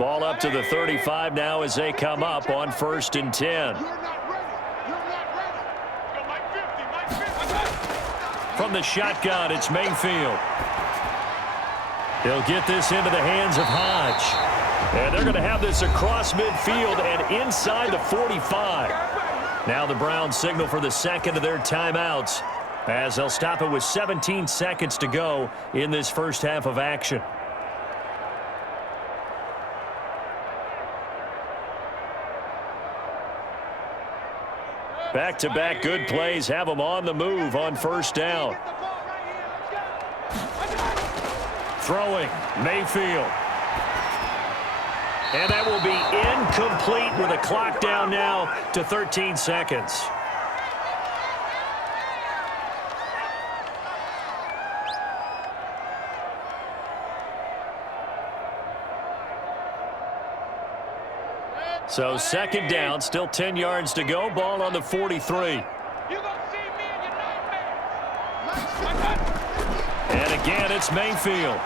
Ball up to the 35 now as they come up on 1st and 10. You're not ready. You're not ready. Go, Mike 50. From the shotgun, it's Mayfield. He'll get this into the hands of Hodge. And they're going to have this across midfield and inside the 45. Now the Browns signal for the second of their timeouts, as they'll stop it with 17 seconds to go in this first half of action. Back-to-back good plays have them on the move on 1st down. Throwing, Mayfield. And that will be incomplete with a clock down now to 13 seconds. So 2nd down, still 10 yards to go. Ball on the 43. And again, it's Mayfield.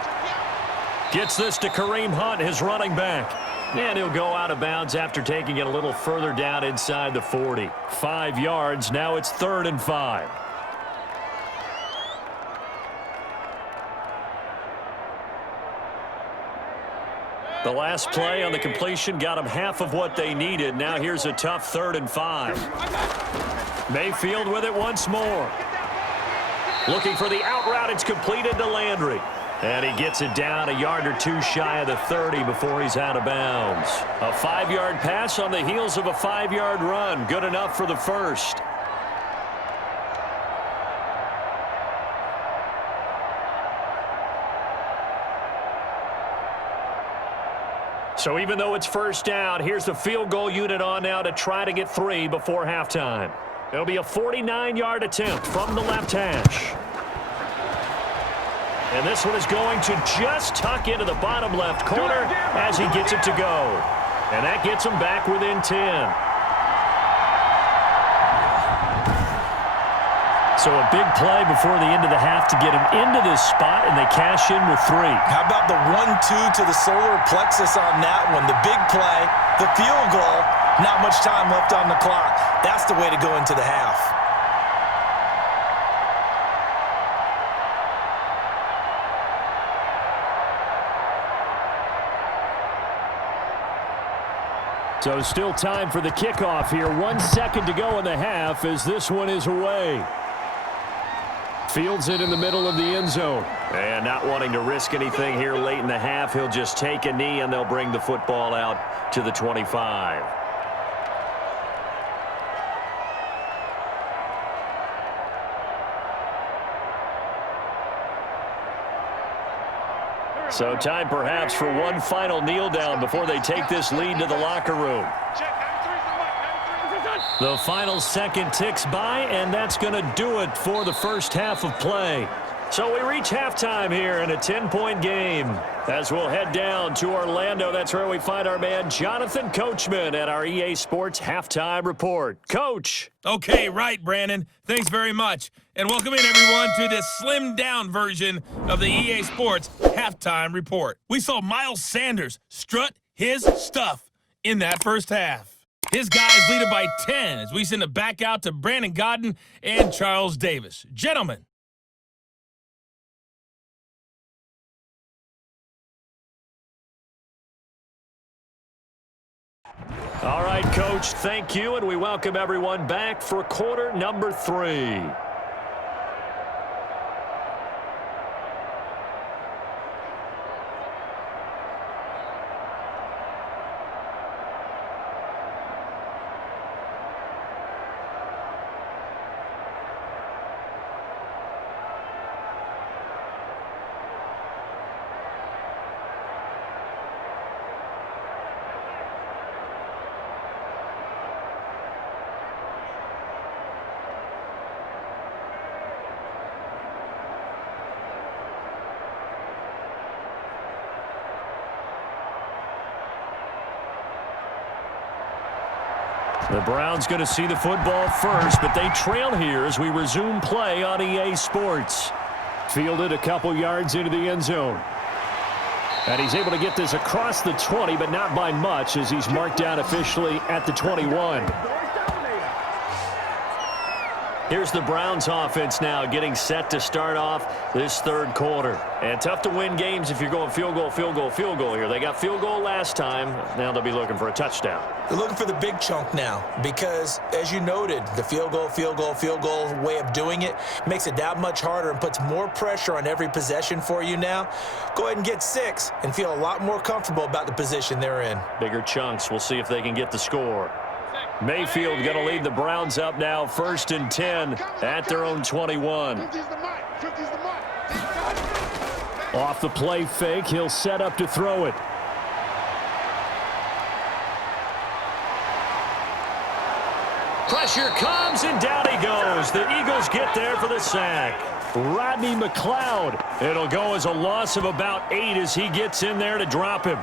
Gets this to Kareem Hunt, his running back. And he'll go out of bounds after taking it a little further down inside the 40. 5 yards. Now it's 3rd and 5. The last play on the completion got them half of what they needed. Now here's a tough 3rd and 5. Mayfield with it once more. Looking for the out route. It's completed to Landry. And he gets it down a yard or 2 shy of the 30 before he's out of bounds. A 5-yard pass on the heels of a 5-yard run. Good enough for the first. So even though it's 1st down, here's the field goal unit on now to try to get 3 before halftime. It'll be a 49-yard attempt from the left hash. And this one is going to just tuck into the bottom left corner as he gets it to go. And that gets him back within 10. So a big play before the end of the half to get him into this spot, and they cash in with 3. How about the 1-2 to the solar plexus on that one? The big play, the field goal, not much time left on the clock. That's the way to go into the half. So still time for the kickoff here. 1 second to go in the half as this one is away. Fields it in the middle of the end zone. And not wanting to risk anything here late in the half, he'll just take a knee and they'll bring the football out to the 25. So time perhaps for one final kneel down before they take this lead to the locker room. The final second ticks by, and that's going to do it for the first half of play. So we reach halftime here in a 10-point game. As we'll head down to Orlando, that's where we find our man Jonathan Coachman at our EA Sports Halftime Report. Coach. Okay, right, Brandon. Thanks very much. And welcome in, everyone, to this slimmed-down version of the EA Sports Halftime Report. We saw Miles Sanders strut his stuff in that first half. His guys lead it by 10 as we send it back out to Brandon Godden and Charles Davis. Gentlemen. All right, Coach, thank you, and we welcome everyone back for quarter number 3. The Browns going to see the football first, but they trail here as we resume play on EA Sports. Fielded a couple yards into the end zone. And he's able to get this across the 20, but not by much as he's marked down officially at the 21. Here's the Browns offense now getting set to start off this third quarter. And tough to win games if you're going field goal, field goal, field goal here. They got field goal last time. Now they'll be looking for a touchdown. They're looking for the big chunk now because, as you noted, the field goal way of doing it makes it that much harder and puts more pressure on every possession for you now. Go ahead and get 6 and feel a lot more comfortable about the position they're in. Bigger chunks. We'll see if they can get the score. Mayfield going to lead the Browns up now, 1st and 10 at their own 21. Off the play fake, he'll set up to throw it. Pressure comes, and down he goes. The Eagles get there for the sack. Rodney McLeod. It'll go as a loss of about 8 as he gets in there to drop him.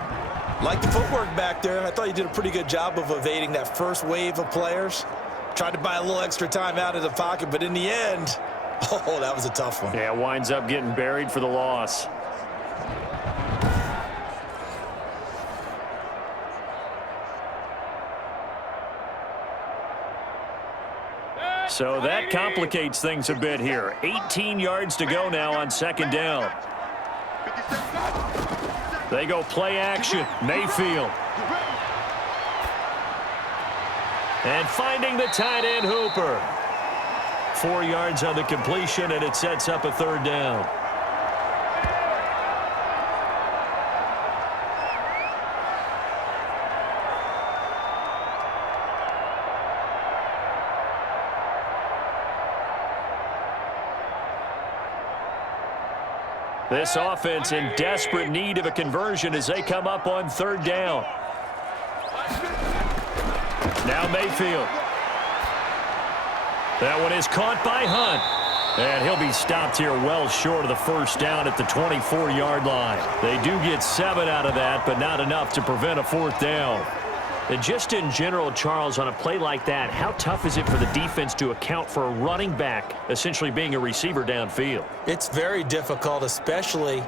Like the footwork back there, I thought you did a pretty good job of evading that first wave of players. Tried to buy a little extra time out of the pocket, but in the end, oh, that was a tough one. Yeah, winds up getting buried for the loss. So that complicates things a bit here. 18 yards to go now on 2nd down. They go play action. Mayfield. And finding the tight end Hooper. 4 yards on the completion, and it sets up a 3rd down. This offense in desperate need of a conversion as they come up on 3rd down. Now Mayfield. That one is caught by Hunt. And he'll be stopped here well short of the 1st down at the 24-yard line. They do get 7 out of that, but not enough to prevent a 4th down. And just in general, Charles, on a play like that, how tough is it for the defense to account for a running back essentially being a receiver downfield? It's very difficult, especially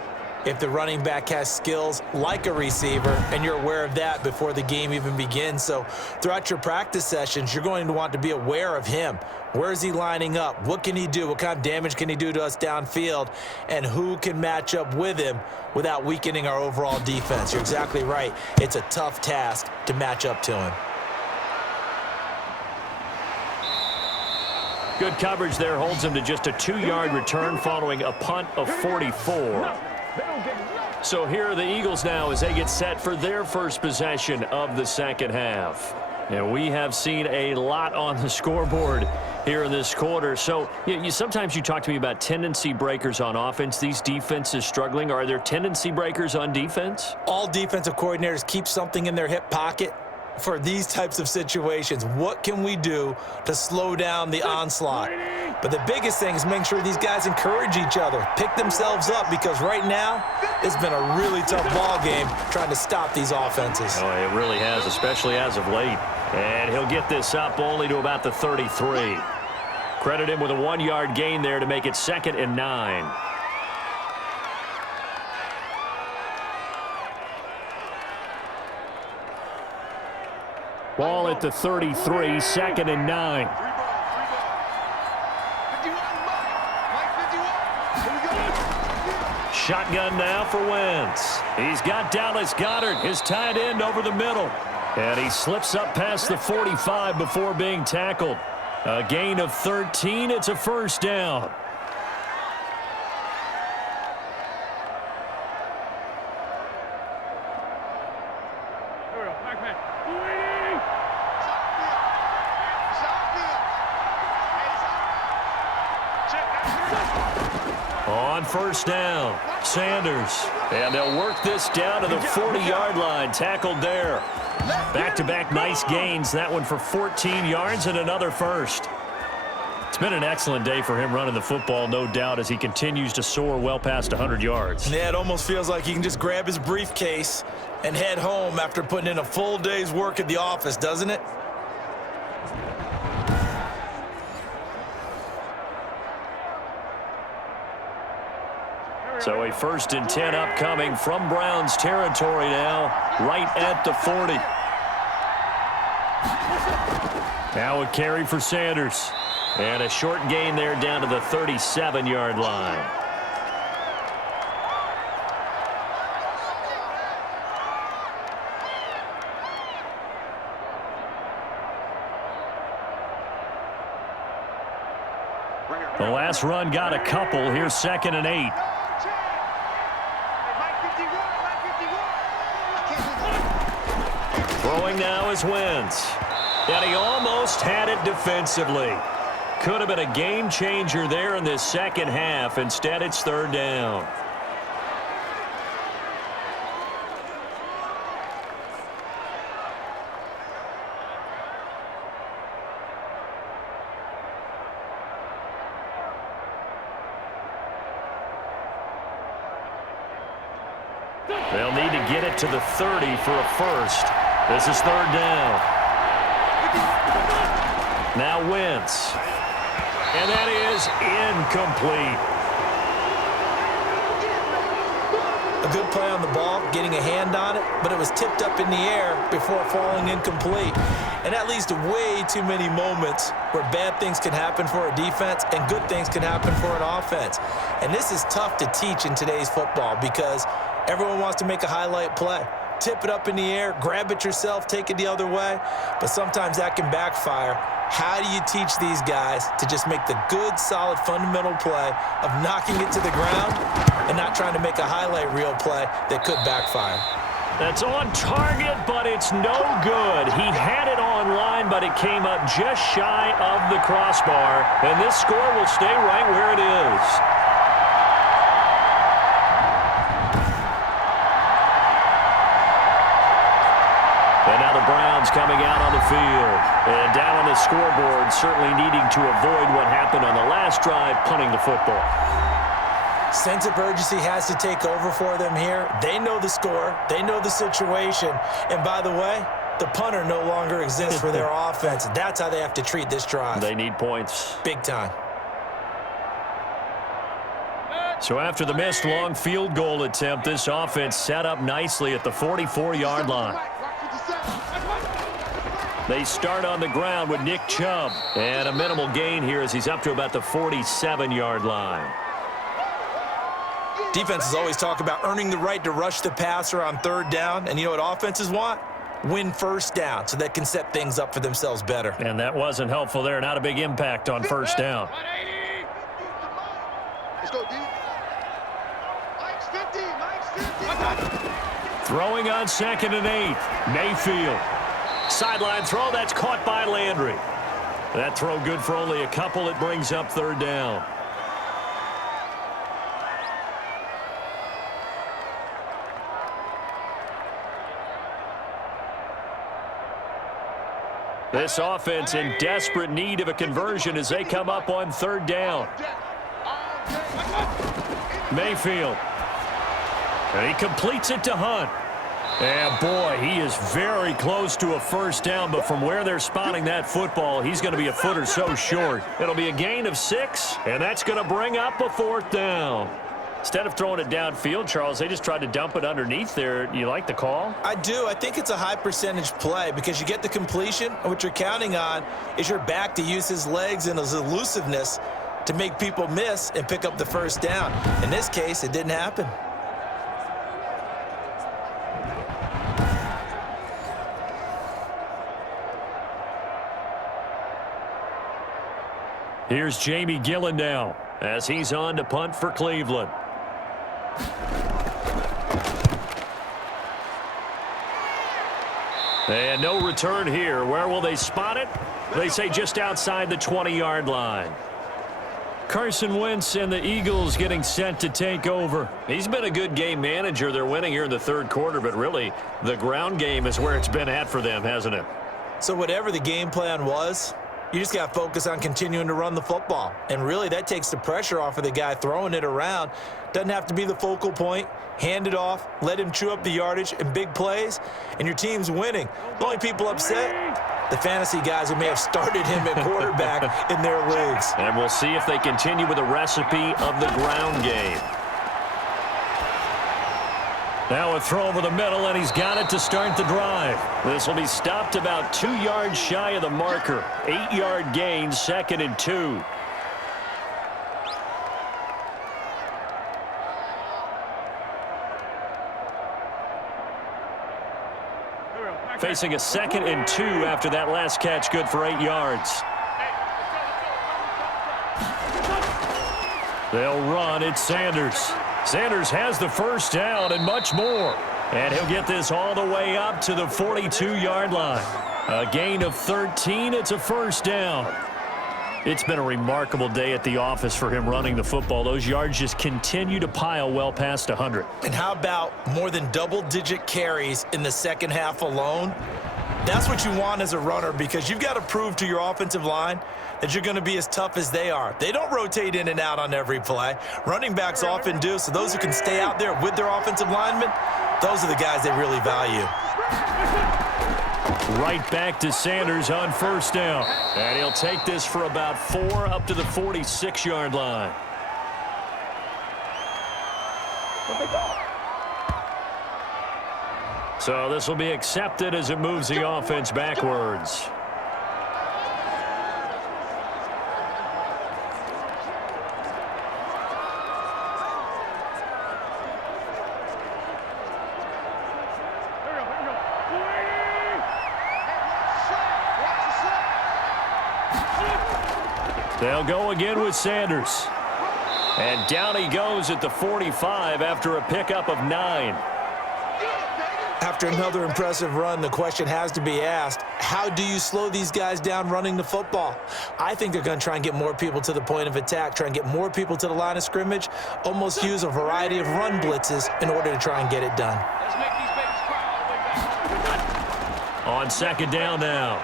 if the running back has skills like a receiver and you're aware of that before the game even begins. So throughout your practice sessions, you're going to want to be aware of him. Where is he lining up? What can he do? What kind of damage can he do to us downfield? And who can match up with him without weakening our overall defense? You're exactly right. It's a tough task to match up to him. Good coverage there holds him to just a 2-yard return following a punt of 44. So here are the Eagles now as they get set for their first possession of the 2nd half. And we have seen a lot on the scoreboard here in this quarter. So sometimes you talk to me about tendency breakers on offense. These defenses struggling. Are there tendency breakers on defense? All defensive coordinators keep something in their hip pocket for these types of situations. What can we do to slow down the onslaught? But the biggest thing is making sure these guys encourage each other, pick themselves up, because right now it's been a really tough ball game trying to stop these offenses. Oh, it really has, especially as of late. And he'll get this up only to about the 33. Credit him with a 1-yard gain there to make it 2nd and 9. Ball at the 33, 2nd and 9. Shotgun now for Wentz. He's got Dallas Goedert, his tight end, over the middle. And he slips up past the 45 before being tackled. A gain of 13. It's a first down. On first down, Sanders. And they'll work this down to the 40-yard line. Tackled there. Back-to-back nice gains. That one for 14 yards and another first. It's been an excellent day for him running the football, no doubt, as he continues to soar well past 100 yards. Yeah, it almost feels like he can just grab his briefcase and head home after putting in a full day's work at the office, doesn't it? So a 1st and 10 upcoming from Browns territory now, right at the 40. Now a carry for Sanders. And a short gain there down to the 37-yard line. The last run got a couple. Here's 2nd and 8. Throwing now is Wentz. And he almost had it defensively. Could have been a game changer there in this second half. Instead, it's 3rd down. They'll need to get it to the 30 for a first. This is 3rd down. Now Wentz. And that is incomplete. A good play on the ball, getting a hand on it, but it was tipped up in the air before falling incomplete. And that leads to way too many moments where bad things can happen for a defense and good things can happen for an offense. And this is tough to teach in today's football because everyone wants to make a highlight play. Tip it up in the air, grab it yourself, take it the other way. But sometimes that can backfire. How do you teach these guys to just make the good, solid, fundamental play of knocking it to the ground and not trying to make a highlight reel play that could backfire? That's on target, but it's no good. He had it online, but it came up just shy of the crossbar. And this score will stay right where it is. And now the Browns coming out on the field. And down on the scoreboard, certainly needing to avoid what happened on the last drive, punting the football. Sense of urgency has to take over for them here. They know the score. They know the situation. And by the way, the punter no longer exists for their offense. That's how they have to treat this drive. They need points. Big time. So after the missed long field goal attempt, this offense set up nicely at the 44-yard line. They start on the ground with Nick Chubb. And a minimal gain here as he's up to about the 47-yard line. Defenses always talk about earning the right to rush the passer on 3rd down. And you know what offenses want? Win 1st down so they can set things up for themselves better. And that wasn't helpful there. Not a big impact on 1st down. Let's go, D. Mike's 50. Mike's 50. Throwing on 2nd and 8. Mayfield. Sideline throw, that's caught by Landry. That throw good for only a couple. It brings up third down. This offense in desperate need of a conversion as they come up on third down. Mayfield. And he completes it to Hunt. And boy, he is very close to a first down, but from where they're spotting that football, he's going to be a foot or so short. It'll be a gain of 6, and that's going to bring up a fourth down. Instead of throwing it downfield, Charles, they just tried to dump it underneath there. You like the call? I do. I think it's a high percentage play because you get the completion, and what you're counting on is your back to use his legs and his elusiveness to make people miss and pick up the first down. In this case, it didn't happen. Here's Jamie Gillen now as he's on to punt for Cleveland. And no return here. Where will they spot it? They say just outside the 20-yard line. Carson Wentz and the Eagles getting set to take over. He's been a good game manager. They're winning here in the third quarter, but really the ground game is where it's been at for them, hasn't it? So whatever the game plan was, you just got to focus on continuing to run the football. And really, that takes the pressure off of the guy throwing it around. Doesn't have to be the focal point. Hand it off, let him chew up the yardage in big plays, and your team's winning. The only people upset, the fantasy guys who may have started him at quarterback in their leagues. And we'll see if they continue with the recipe of the ground game. Now a throw over the middle, and he's got it to start the drive. This will be stopped about 2 yards shy of the marker. 8-yard gain, 2nd and 2. Facing a 2nd and 2 after that last catch, good for 8 yards. They'll run. It's Sanders. Sanders has the first down and much more. And he'll get this all the way up to the 42-yard line. A gain of 13. It's a first down. It's been a remarkable day at the office for him running the football. Those yards just continue to pile well past 100. And how about more than double-digit carries in the second half alone? That's what you want as a runner because you've got to prove to your offensive line that you're going to be as tough as they are. They don't rotate in and out on every play. Running backs often do, so those who can stay out there with their offensive linemen, those are the guys they really value. Right back to Sanders on first down. And he'll take this for about 4 up to the 46-yard line. So this will be accepted as it moves the offense backwards. They'll go again with Sanders. And down he goes at the 45 after a pickup of 9. After another impressive run, the question has to be asked, how do you slow these guys down running the football? I think they're going to try and get more people to the point of attack, try and get more people to the line of scrimmage, almost use a variety of run blitzes in order to try and get it done. On second down now,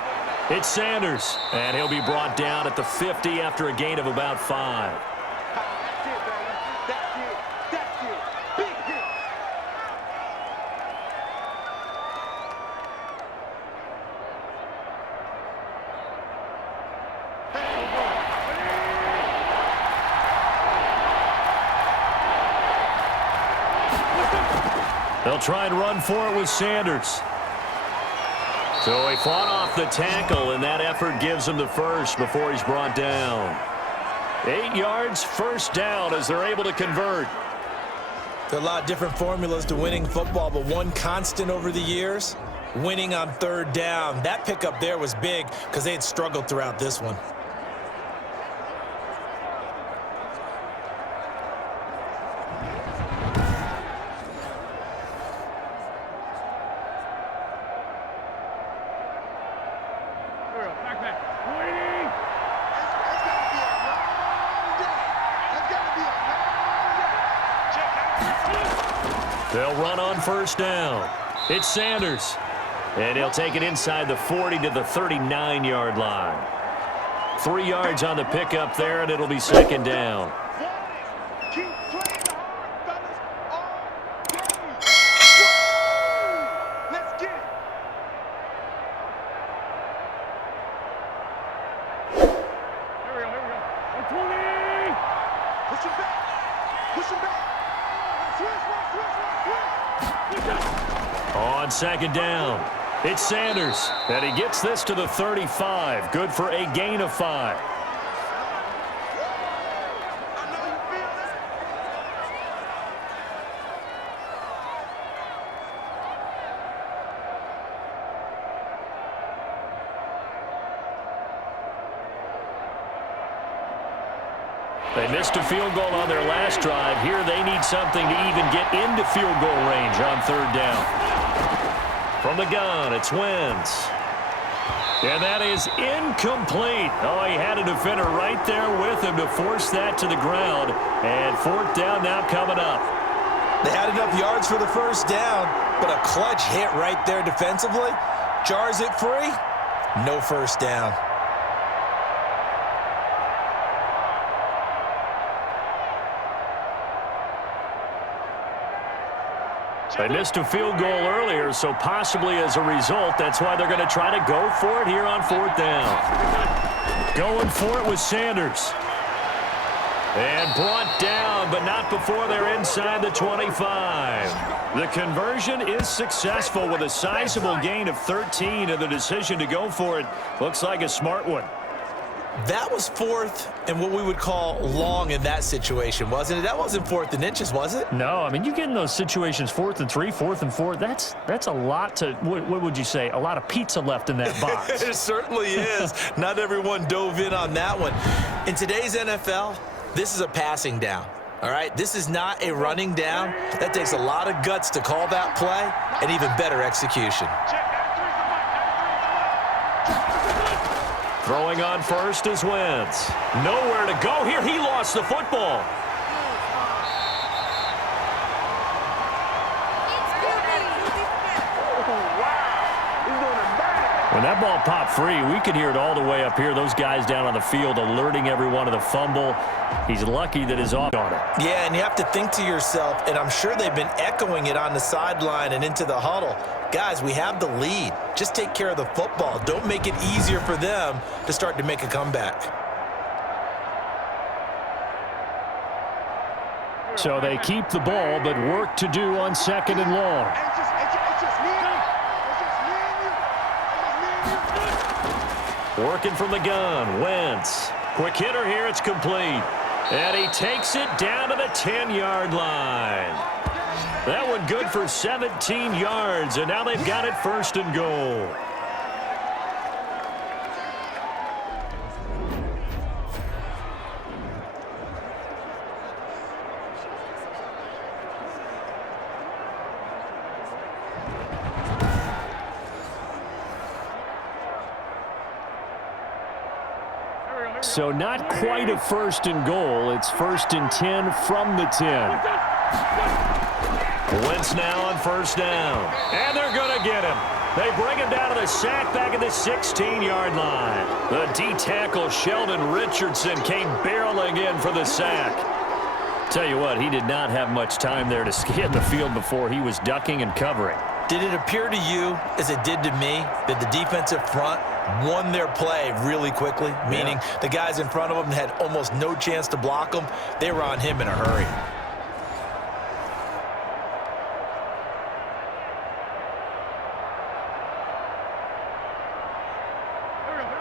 it's Sanders, and he'll be brought down at the 50 after a gain of about 5. They'll try and run for it with Sanders. So he fought off the tackle, and that effort gives him the first before he's brought down. 8 yards, first down as they're able to convert. There are a lot of different formulas to winning football, but one constant over the years, winning on third down. That pickup there was big because they had struggled throughout this one. They'll run on first down. It's Sanders. And he'll take it inside the 40 to the 39-yard line. 3 yards on the pickup there, and it'll be second down. Keep playing hard, fellas. All day. Let's get it. Here we go. 120. Push him back. Switch. On second down, it's Sanders, and he gets this to the 35. Good for a gain of 5. They missed a field goal on their last drive. Here they need something to even get into field goal range on third down. From the gun, it's Wentz. And that is incomplete. Oh, he had a defender right there with him to force that to the ground. And fourth down now coming up. They had enough yards for the first down, but a clutch hit right there defensively. Jars it free. No first down. They missed a field goal earlier, so possibly as a result, that's why they're going to try to go for it here on fourth down. Going for it with Sanders. And brought down, but not before they're inside the 25. The conversion is successful with a sizable gain of 13, and the decision to go for it looks like a smart one. That was fourth and what we would call long in that situation, wasn't it? That wasn't fourth and inches, was it? No, I mean, you get in those situations 4th and 3, 4th and 4. That's a lot to, what would you say, a lot of pizza left in that box. It certainly is. Not everyone dove in on that one. In today's NFL, this is a passing down. All right, this is not a running down. That takes a lot of guts to call that play and even better execution. Throwing on first is Wentz. Nowhere to go here. He lost the football. When that ball popped free, we could hear it all the way up here. Those guys down on the field alerting everyone of the fumble. He's lucky that his off on it. Yeah, and you have to think to yourself, and I'm sure they've been echoing it on the sideline and into the huddle. Guys, we have the lead. Just take care of the football. Don't make it easier for them to start to make a comeback. So they keep the ball, but work to do on second and long. Working from the gun, Wentz. Quick hitter here, it's complete. And he takes it down to the 10-yard line. That one good for 17 yards, and now they've got it first and goal. So not quite a first and goal. It's first and 10 from the 10. Wentz now on first down. And they're going to get him. They bring him down to the sack back at the 16-yard line. The D-tackle Sheldon Richardson came barreling in for the sack. Tell you what, he did not have much time there to scan the field before he was ducking and covering. Did it appear to you, as it did to me, that the defensive front won their play really quickly? Meaning the guys in front of them had almost no chance to block them. They were on him in a hurry.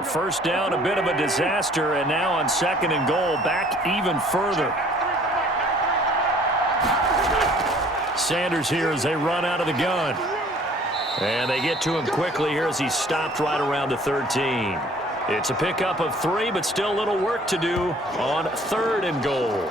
First down, a bit of a disaster, and now on second and goal, back even further. Sanders here as they run out of the gun. And they get to him quickly here as he's stopped right around the 13. It's a pickup of 3, but still a little work to do on third and goal.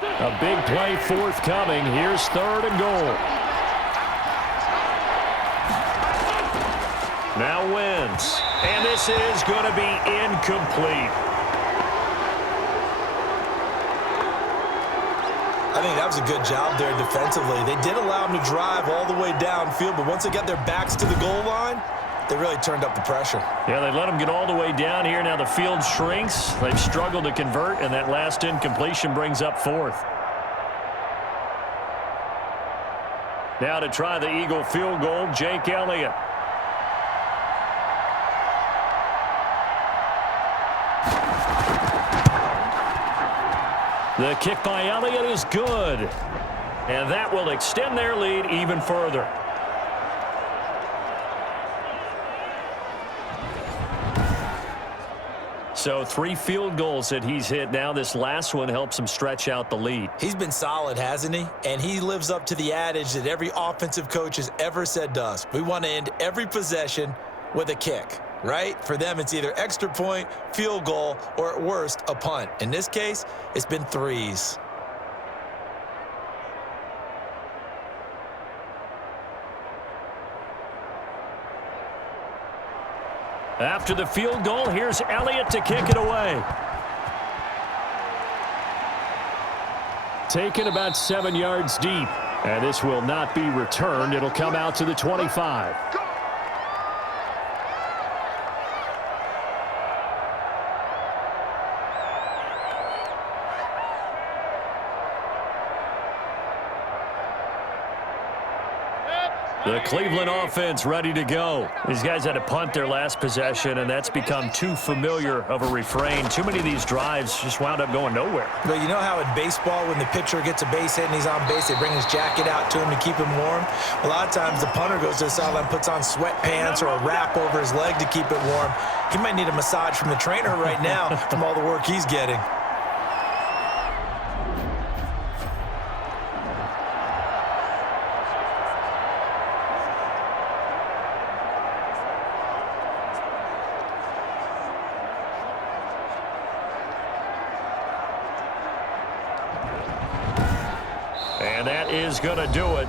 A big play forthcoming. Here's 3rd and goal. Now wins. And this is going to be incomplete. I think that was a good job there defensively. They did allow them to drive all the way downfield, but once they got their backs to the goal line, they really turned up the pressure. Yeah, they let them get all the way down here. Now the field shrinks. They've struggled to convert, and that last incompletion brings up 4th. Now to try the Eagle field goal, Jake Elliott. The kick by Elliott is good. And that will extend their lead even further. So 3 field goals that he's hit now. This last one helps him stretch out the lead. He's been solid, hasn't he? And he lives up to the adage that every offensive coach has ever said to us. We want to end every possession with a kick, right? For them, it's either extra point, field goal, or at worst, a punt. In this case, it's been 3s. After the field goal, here's Elliott to kick it away. Taken about 7 yards deep. And this will not be returned. It'll come out to the 25. The Cleveland offense ready to go. These guys had to punt their last possession, and that's become too familiar of a refrain. Too many of these drives just wound up going nowhere. But you know how in baseball, when the pitcher gets a base hit and he's on base, they bring his jacket out to him to keep him warm? A lot of times the punter goes to the sideline, puts on sweatpants or a wrap over his leg to keep it warm. He might need a massage from the trainer right now from all the work he's getting. And that is going to do it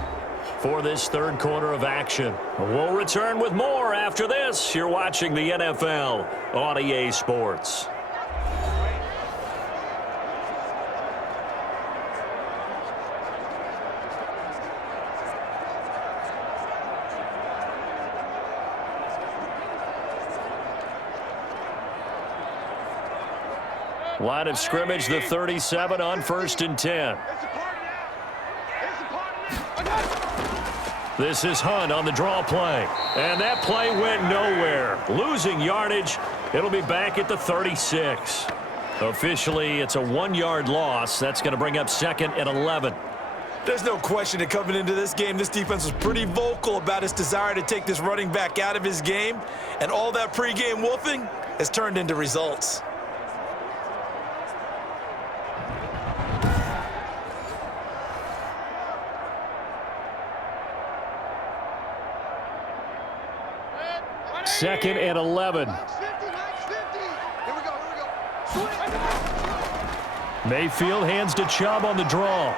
for this 3rd quarter of action. We'll return with more after this. You're watching the NFL on EA Sports. Line of scrimmage, the 37 on 1st and 10. This is Hunt on the draw play. And that play went nowhere. Losing yardage. It'll be back at the 36. Officially, it's a 1-yard loss. That's going to bring up 2nd and 11. There's no question that coming into this game, this defense was pretty vocal about its desire to take this running back out of his game. And all that pregame wolfing has turned into results. Second and 11. Mayfield hands to Chubb on the draw.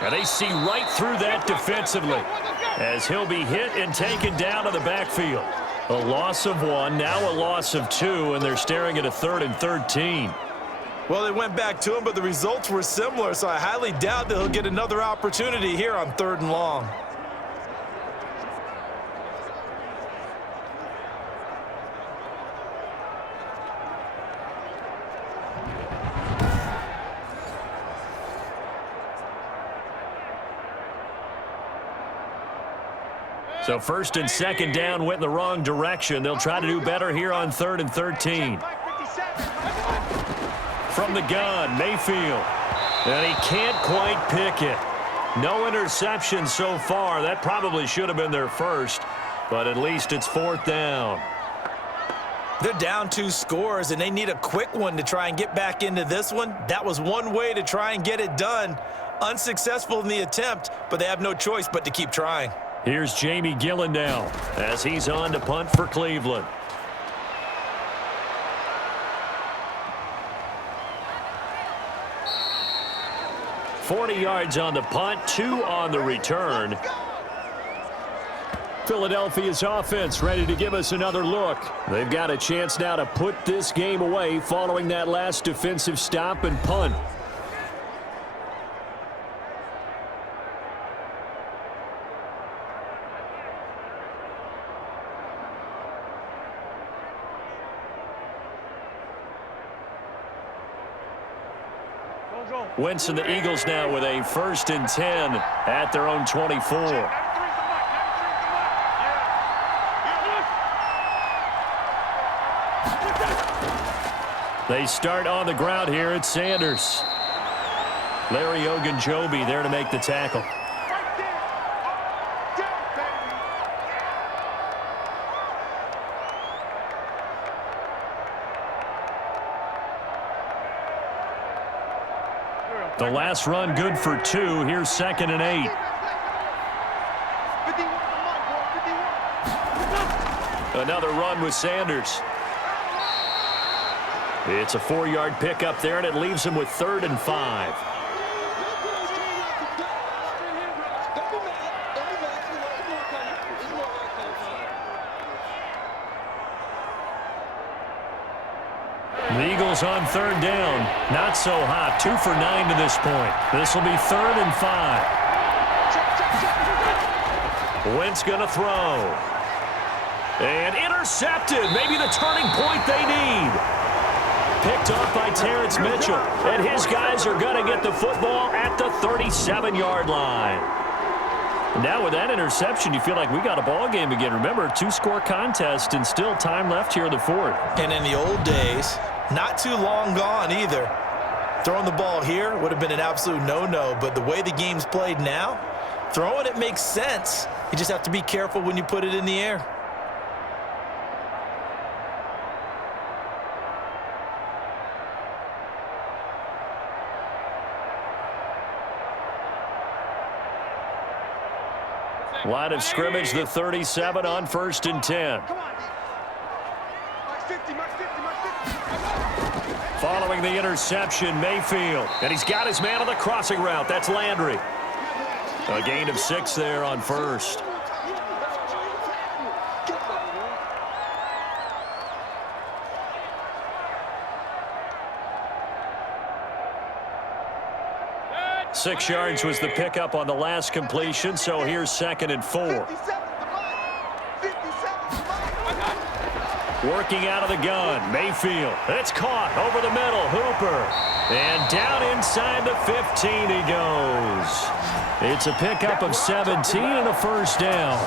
And they see right through that defensively as he'll be hit and taken down to the backfield. A loss of 1, now a loss of 2, and they're staring at a 3rd and 13. Well, they went back to him, but the results were similar, so I highly doubt that he'll get another opportunity here on 3rd and long. So 1st and 2nd down went in the wrong direction. They'll try to do better here on 3rd and 13. From the gun, Mayfield. And he can't quite pick it. No interception so far. That probably should have been their first, but at least it's 4th down. They're down 2 scores, and they need a quick one to try and get back into this one. That was one way to try and get it done. Unsuccessful in the attempt, but they have no choice but to keep trying. Here's Jamie Gillen now as he's on to punt for Cleveland. 40 yards on the punt, 2 on the return. Philadelphia's offense ready to give us another look. They've got a chance now to put this game away following that last defensive stop and punt. Wentz and the Eagles now with a 1st and 10 at their own 24. They start on the ground here at Sanders. Larry Ogunjobi there to make the tackle. The last run good for 2. Here's 2nd and 8. Another run with Sanders. It's a 4-yard pickup there, and it leaves him with 3rd and 5. The Eagles on 3rd down. Not so hot. 2 for 9 to this point. This will be 3rd and 5. Wentz going to throw. And intercepted. Maybe the turning point they need. Picked off by Terrence Mitchell. And his guys are going to get the football at the 37-yard line. Now with that interception, you feel like we got a ball game again. Remember, 2-score contest and still time left here in the 4th. And in the old days, not too long gone either, throwing the ball here would have been an absolute no-no. But the way the game's played now, throwing it makes sense. You just have to be careful when you put it in the air. Line of scrimmage, the 37 on 1st and 10. Following the interception, Mayfield. And he's got his man on the crossing route. That's Landry. A gain of 6 there on 1st. Six yards was the pickup on the last completion, so here's 2nd and 4. Working out of the gun, Mayfield. It's caught over the middle, Hooper. And down inside the 15 he goes. It's a pickup of 17 and a 1st down.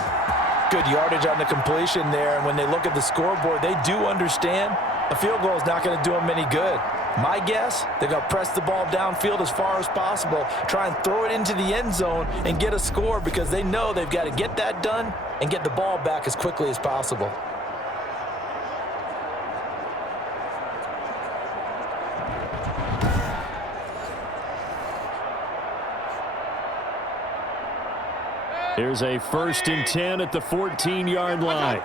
Good yardage on the completion there, and when they look at the scoreboard, they do understand a field goal is not going to do them any good. My guess, they're going to press the ball downfield as far as possible, try and throw it into the end zone and get a score because they know they've got to get that done and get the ball back as quickly as possible. Here's a 1st and 10 at the 14-yard line.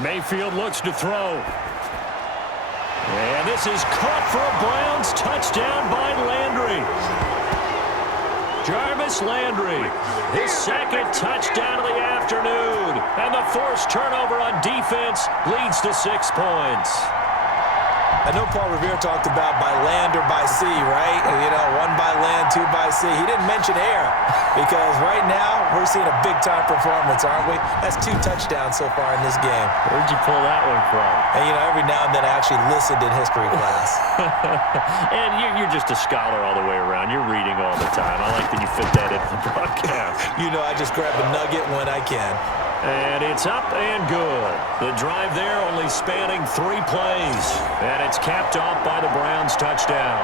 Mayfield looks to throw. And this is caught for a Browns touchdown by Landry. Jarvis Landry, his 2nd touchdown of the afternoon. And the forced turnover on defense leads to 6 points. I know Paul Revere talked about by land or by sea, right? You know, 1 by land, 2 by sea. He didn't mention air because right now we're seeing a big-time performance, aren't we? That's 2 touchdowns so far in this game. Where'd you pull that one from? And, you know, every now and then I actually listened in history class. And you're just a scholar all the way around. You're reading all the time. I like that you fit that into the broadcast. You know, I just grab a nugget when I can. And it's up and good. The drive there only spanning 3 plays. And it's capped off by the Browns touchdown.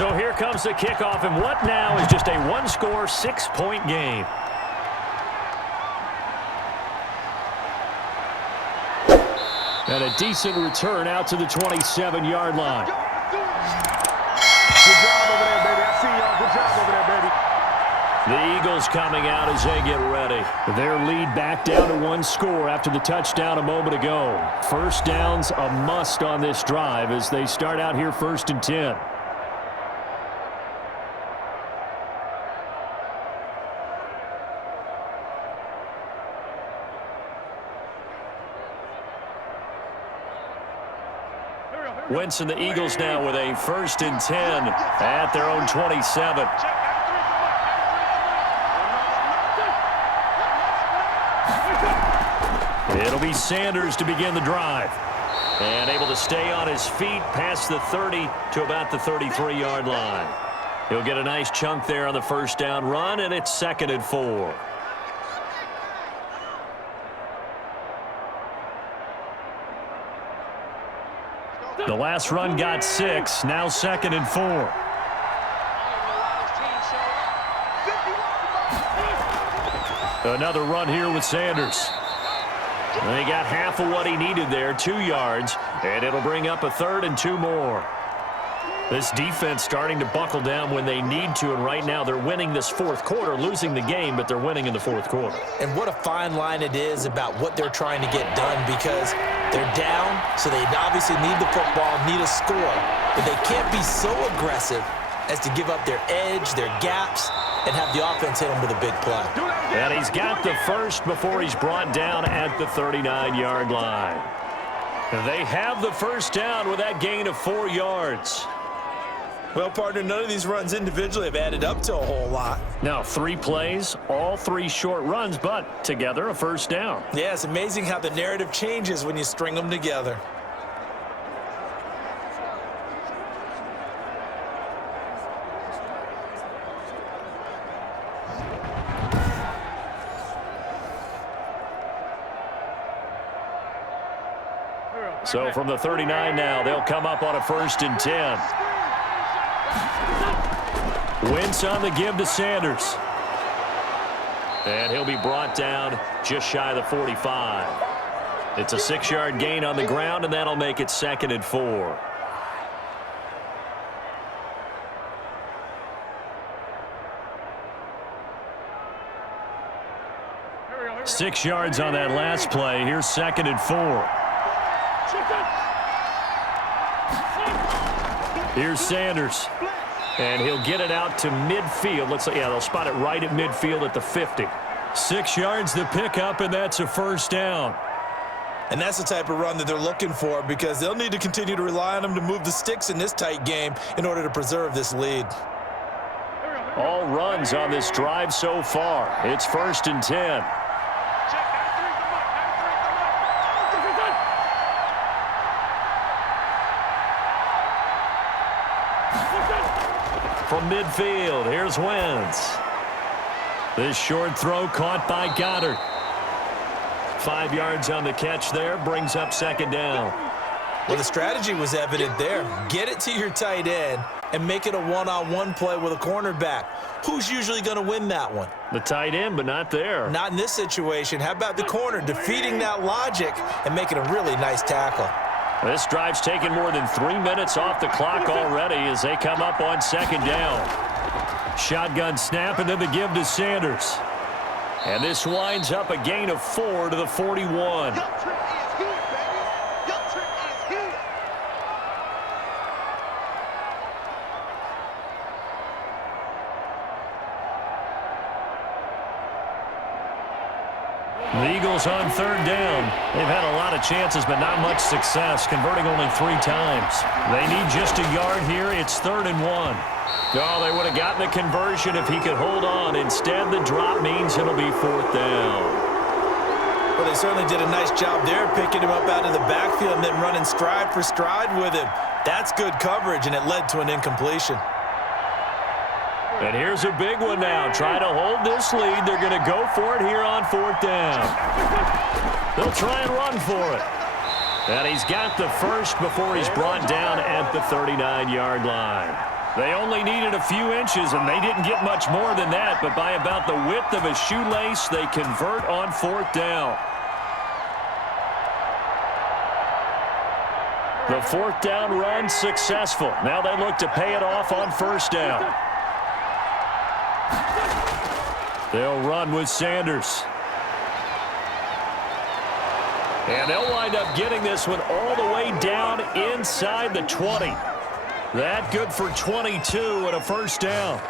So here comes the kickoff, and what now is just a one-score, 6-point game. And a decent return out to the 27-yard line. Good job over there, baby. I see y'all. Good job over there, baby. The Eagles coming out as they get ready. Their lead back down to one score after the touchdown a moment ago. First down's a must on this drive as they start out here 1st and 10. Wentz and the Eagles now with a 1st and 10 at their own 27. It'll be Sanders to begin the drive. And able to stay on his feet past the 30 to about the 33-yard line. He'll get a nice chunk there on the first down run, and it's 2nd and 4. The last run got 6, now 2nd and 4. Another run here with Sanders. They got half of what he needed there, 2 yards, and it'll bring up a 3rd and 2 more. This defense starting to buckle down when they need to, and right now they're winning this 4th quarter, losing the game, but they're winning in the 4th quarter. And what a fine line it is about what they're trying to get done, because they're down, so they obviously need the football, need a score, but they can't be so aggressive as to give up their edge, their gaps, and have the offense hit them with a big play. And he's got the first before he's brought down at the 39-yard line. They have the first down with that gain of 4 yards. Well, partner, none of these runs individually have added up to a whole lot. Now, 3 plays, all 3 short runs, but together a first down. Yeah, it's amazing how the narrative changes when you string them together. So from the 39 now, they'll come up on a 1st and 10. Wentz on the give to Sanders. And he'll be brought down just shy of the 45. It's a 6-yard gain on the ground, and that'll make it 2nd and 4. Six yards on that last play. Here's 2nd and 4. Here's Sanders. And he'll get it out to midfield. Looks like, yeah, they'll spot it right at midfield at the 50. 6 yards to pick up, and that's a first down. And that's the type of run that they're looking for, because they'll need to continue to rely on them to move the sticks in this tight game in order to preserve this lead. All runs on this drive so far. It's 1st and 10. From midfield, here's Wentz. This short throw caught by Goddard. 5 yards on the catch there, brings up 2nd down. Well, the strategy was evident there. Get it to your tight end and make it a one-on-one play with a cornerback. Who's usually going to win that one? The tight end, but not there. Not in this situation. How about the corner defeating that logic and making a really nice tackle? This drive's taken more than 3 minutes off the clock already as they come up on 2nd down. Shotgun snap, and then the give to Sanders. And this winds up a gain of 4 to the 41. The Eagles on 3rd down. They've had a lot of chances, but not much success, converting only 3 times. They need just a yard here. It's 3rd and 1. Oh, they would have gotten the conversion if he could hold on. Instead, the drop means it'll be 4th down. Well, they certainly did a nice job there, picking him up out of the backfield and then running stride for stride with him. That's good coverage, and it led to an incompletion. And here's a big one now. Try to hold this lead. They're going to go for it here on 4th down. They'll try and run for it. And he's got the first before he's brought down at the 39-yard line. They only needed a few inches, and they didn't get much more than that, but by about the width of a shoelace, they convert on 4th down. The 4th down run successful. Now they look to pay it off on 1st down. They'll run with Sanders. And they'll wind up getting this one all the way down inside the 20. That good for 22 and a 1st down.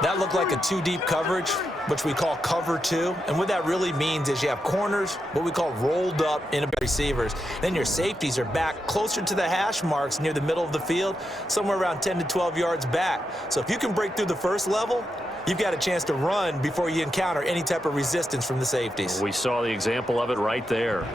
That looked like a 2-deep coverage, which we call cover 2. And what that really means is you have corners, what we call rolled up in receivers. Then your safeties are back closer to the hash marks near the middle of the field, somewhere around 10 to 12 yards back. So if you can break through the first level, you've got a chance to run before you encounter any type of resistance from the safeties. We saw the example of it right there.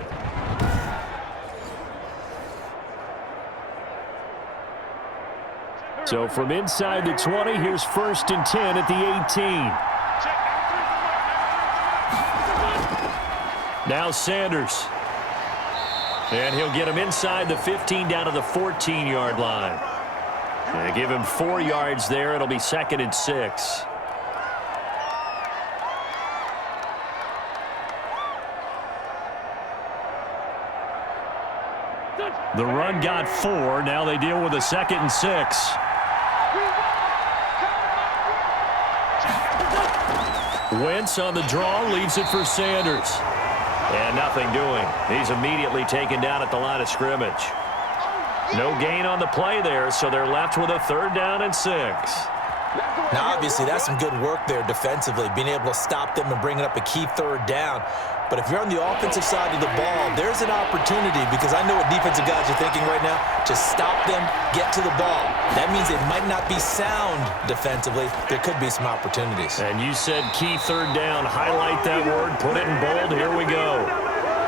So from inside the 20, here's 1st and 10 at the 18. Now Sanders. And he'll get him inside the 15 down to the 14-yard line. And give him 4 yards there. It'll be 2nd and 6. The run got 4. Now they deal with a 2nd and 6. Wentz on the draw, leaves it for Sanders. And nothing doing. He's immediately taken down at the line of scrimmage. No gain on the play there, so they're left with a 3rd down and 6. Now, obviously, that's some good work there defensively, being able to stop them and bringing up a key 3rd down. But if you're on the offensive side of the ball, there's an opportunity, because I know what defensive guys are thinking right now. Just stop them, get to the ball. That means it might not be sound defensively. There could be some opportunities. And you said key 3rd down. Highlight that word. Put it in bold. Here we go.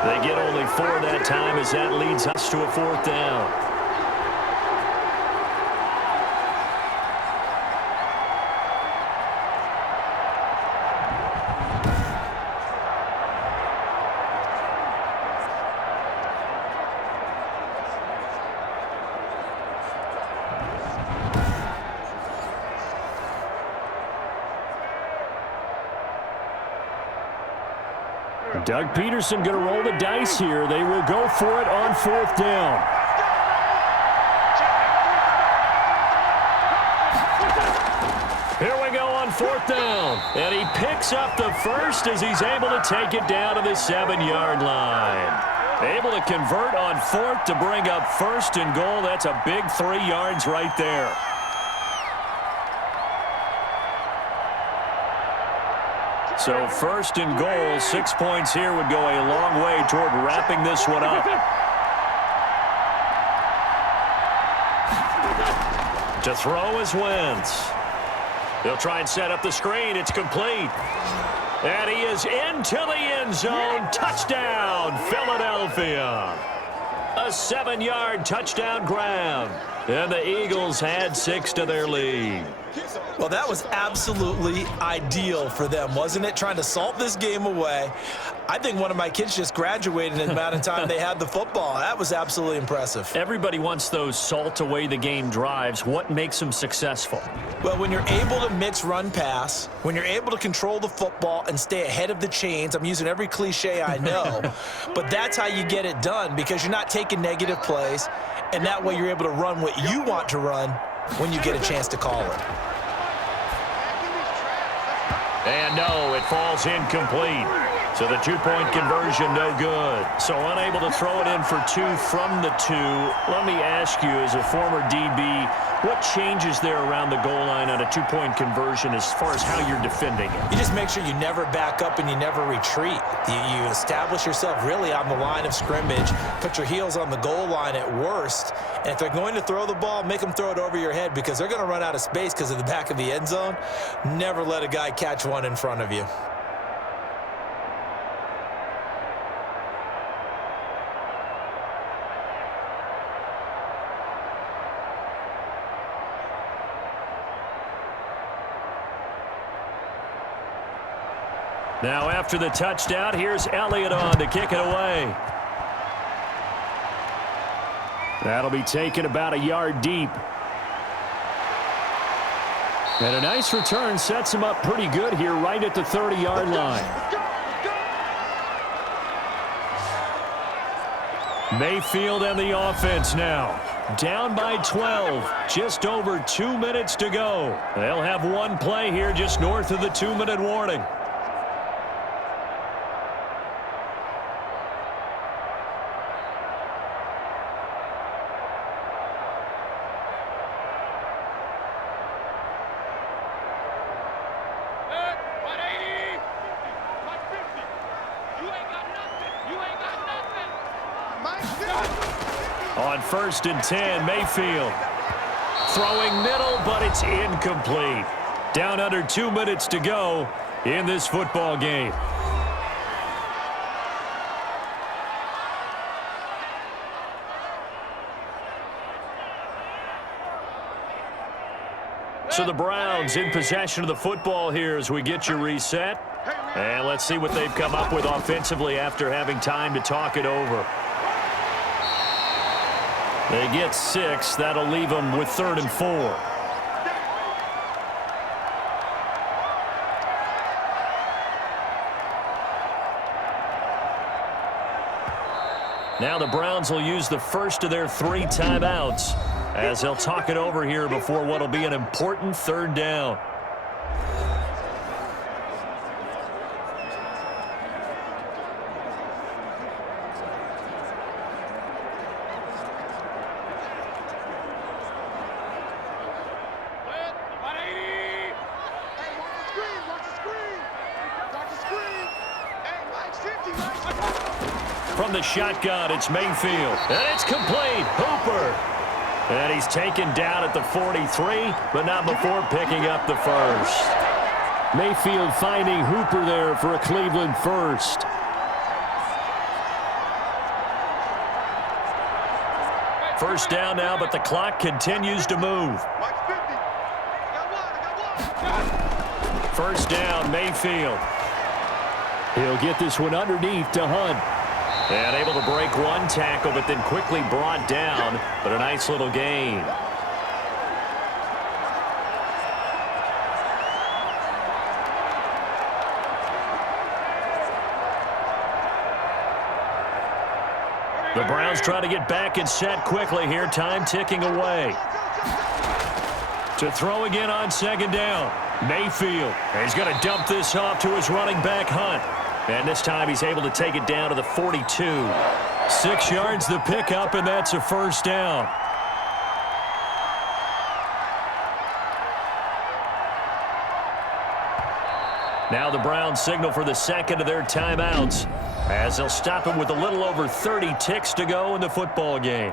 They get only 4 that time as that leads us to a 4th down. Doug Peterson going to roll the dice here. They will go for it on 4th down. Here we go on 4th down. And he picks up the 1st as he's able to take it down to the 7-yard line. Able to convert on 4th to bring up 1st and goal. That's a big 3 yards right there. So 1st and goal, 6 points here would go a long way toward wrapping this one up. To throw is Wentz. He'll try and set up the screen. It's complete. And he is into the end zone. Touchdown, Philadelphia. A 7-yard touchdown grab. And the Eagles had 6 to their lead. Well, that was absolutely ideal for them, wasn't it? Trying to salt this game away. I think one of my kids just graduated in the amount of time they had the football. That was absolutely impressive. Everybody wants those salt away the game drives. What makes them successful? Well, when you're able to mix run-pass, when you're able to control the football and stay ahead of the chains, I'm using every cliche I know, but that's how you get it done, because you're not taking negative plays, and that way you're able to run what you want to run when you get a chance to call it. And no, it falls incomplete. So the 2-point conversion, no good. So unable to throw it in for 2 from the 2. Let me ask you, as a former DB, what changes there around the goal line on a 2-point conversion as far as how you're defending it? You just make sure you never back up and you never retreat. You establish yourself really on the line of scrimmage, put your heels on the goal line at worst, and if they're going to throw the ball, make them throw it over your head, because they're going to run out of space because of the back of the end zone. Never let a guy catch one in front of you. Now after the touchdown, here's Elliott on to kick it away. That'll be taken about a yard deep. And a nice return sets him up pretty good here right at the 30-yard line. Mayfield and the offense now. Down by 12. Just over 2 minutes to go. They'll have one play here just north of the 2-minute warning. On 1st and 10, Mayfield. Throwing middle, but it's incomplete. Down under 2 minutes to go in this football game. So the Browns in possession of the football here as we get you reset. And let's see what they've come up with offensively after having time to talk it over. They get 6. That'll leave them with 3rd and 4. Now the Browns will use the first of their 3 timeouts as they'll talk it over here before what will be an important 3rd down. From the shotgun, it's Mayfield. And it's complete. Hooper. And he's taken down at the 43, but not before picking up the first. Mayfield finding Hooper there for a Cleveland first. First down now, but the clock continues to move. First down, Mayfield. He'll get this one underneath to Hunt. And able to break one tackle, but then quickly brought down. But a nice little gain. The Browns trying to get back and set quickly here. Time ticking away. To throw again on 2nd down. Mayfield. And he's going to dump this off to his running back, Hunt. And this time he's able to take it down to the 42. 6 yards the pickup, and that's a first down. Now the Browns signal for the second of their timeouts as they'll stop it with a little over 30 ticks to go in the football game.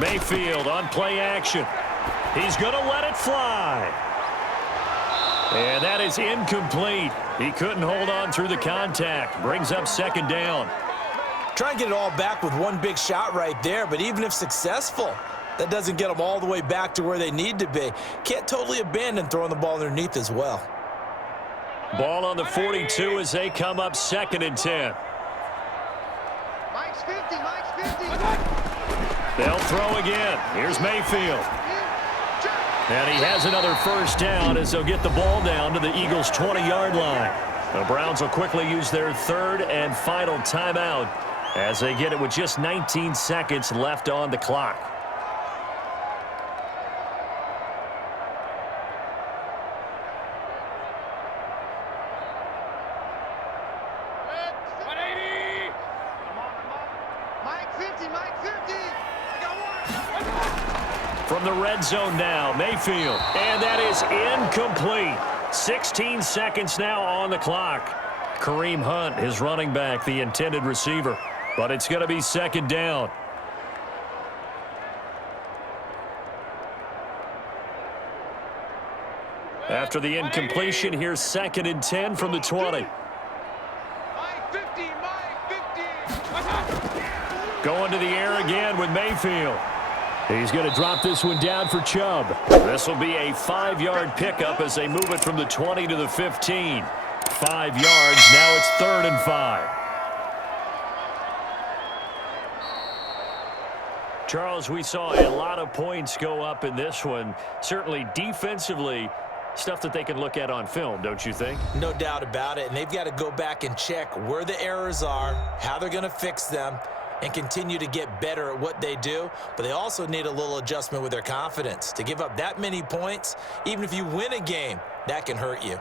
Mayfield on play action. He's going to let it fly. And that is incomplete. He couldn't hold on through the contact. Brings up 2nd down. Try and get it all back with one big shot right there, but even if successful, that doesn't get them all the way back to where they need to be. Can't totally abandon throwing the ball underneath as well. Ball on the 42 as they come up 2nd and 10. Mike's 50, Mike's 50. They'll throw again. Here's Mayfield. And he has another first down as they'll get the ball down to the Eagles' 20-yard line. The Browns will quickly use their 3rd and final timeout as they get it with just 19 seconds left on the clock. From the red zone now, Mayfield. And that is incomplete. 16 seconds now on the clock. Kareem Hunt, his running back, the intended receiver. But it's going to be 2nd down. After the incompletion, here's 2nd and 10 from the 20. Going to the air again with Mayfield. He's going to drop this one down for Chubb. This will be a 5-yard pickup as they move it from the 20 to the 15. 5 yards. Now it's 3rd and 5. Charles, we saw a lot of points go up in this one. Certainly defensively, stuff that they can look at on film, don't you think? No doubt about it. And they've got to go back and check where the errors are, how they're going to fix them, and continue to get better at what they do. But they also need a little adjustment with their confidence. To give up that many points, even if you win a game, that can hurt you.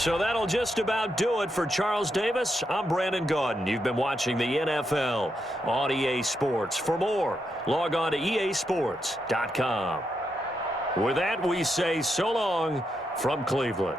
So that'll just about do it for Charles Davis. I'm Brandon Gaudin. You've been watching the NFL on EA Sports. For more, log on to easports.com. With that, we say so long from Cleveland.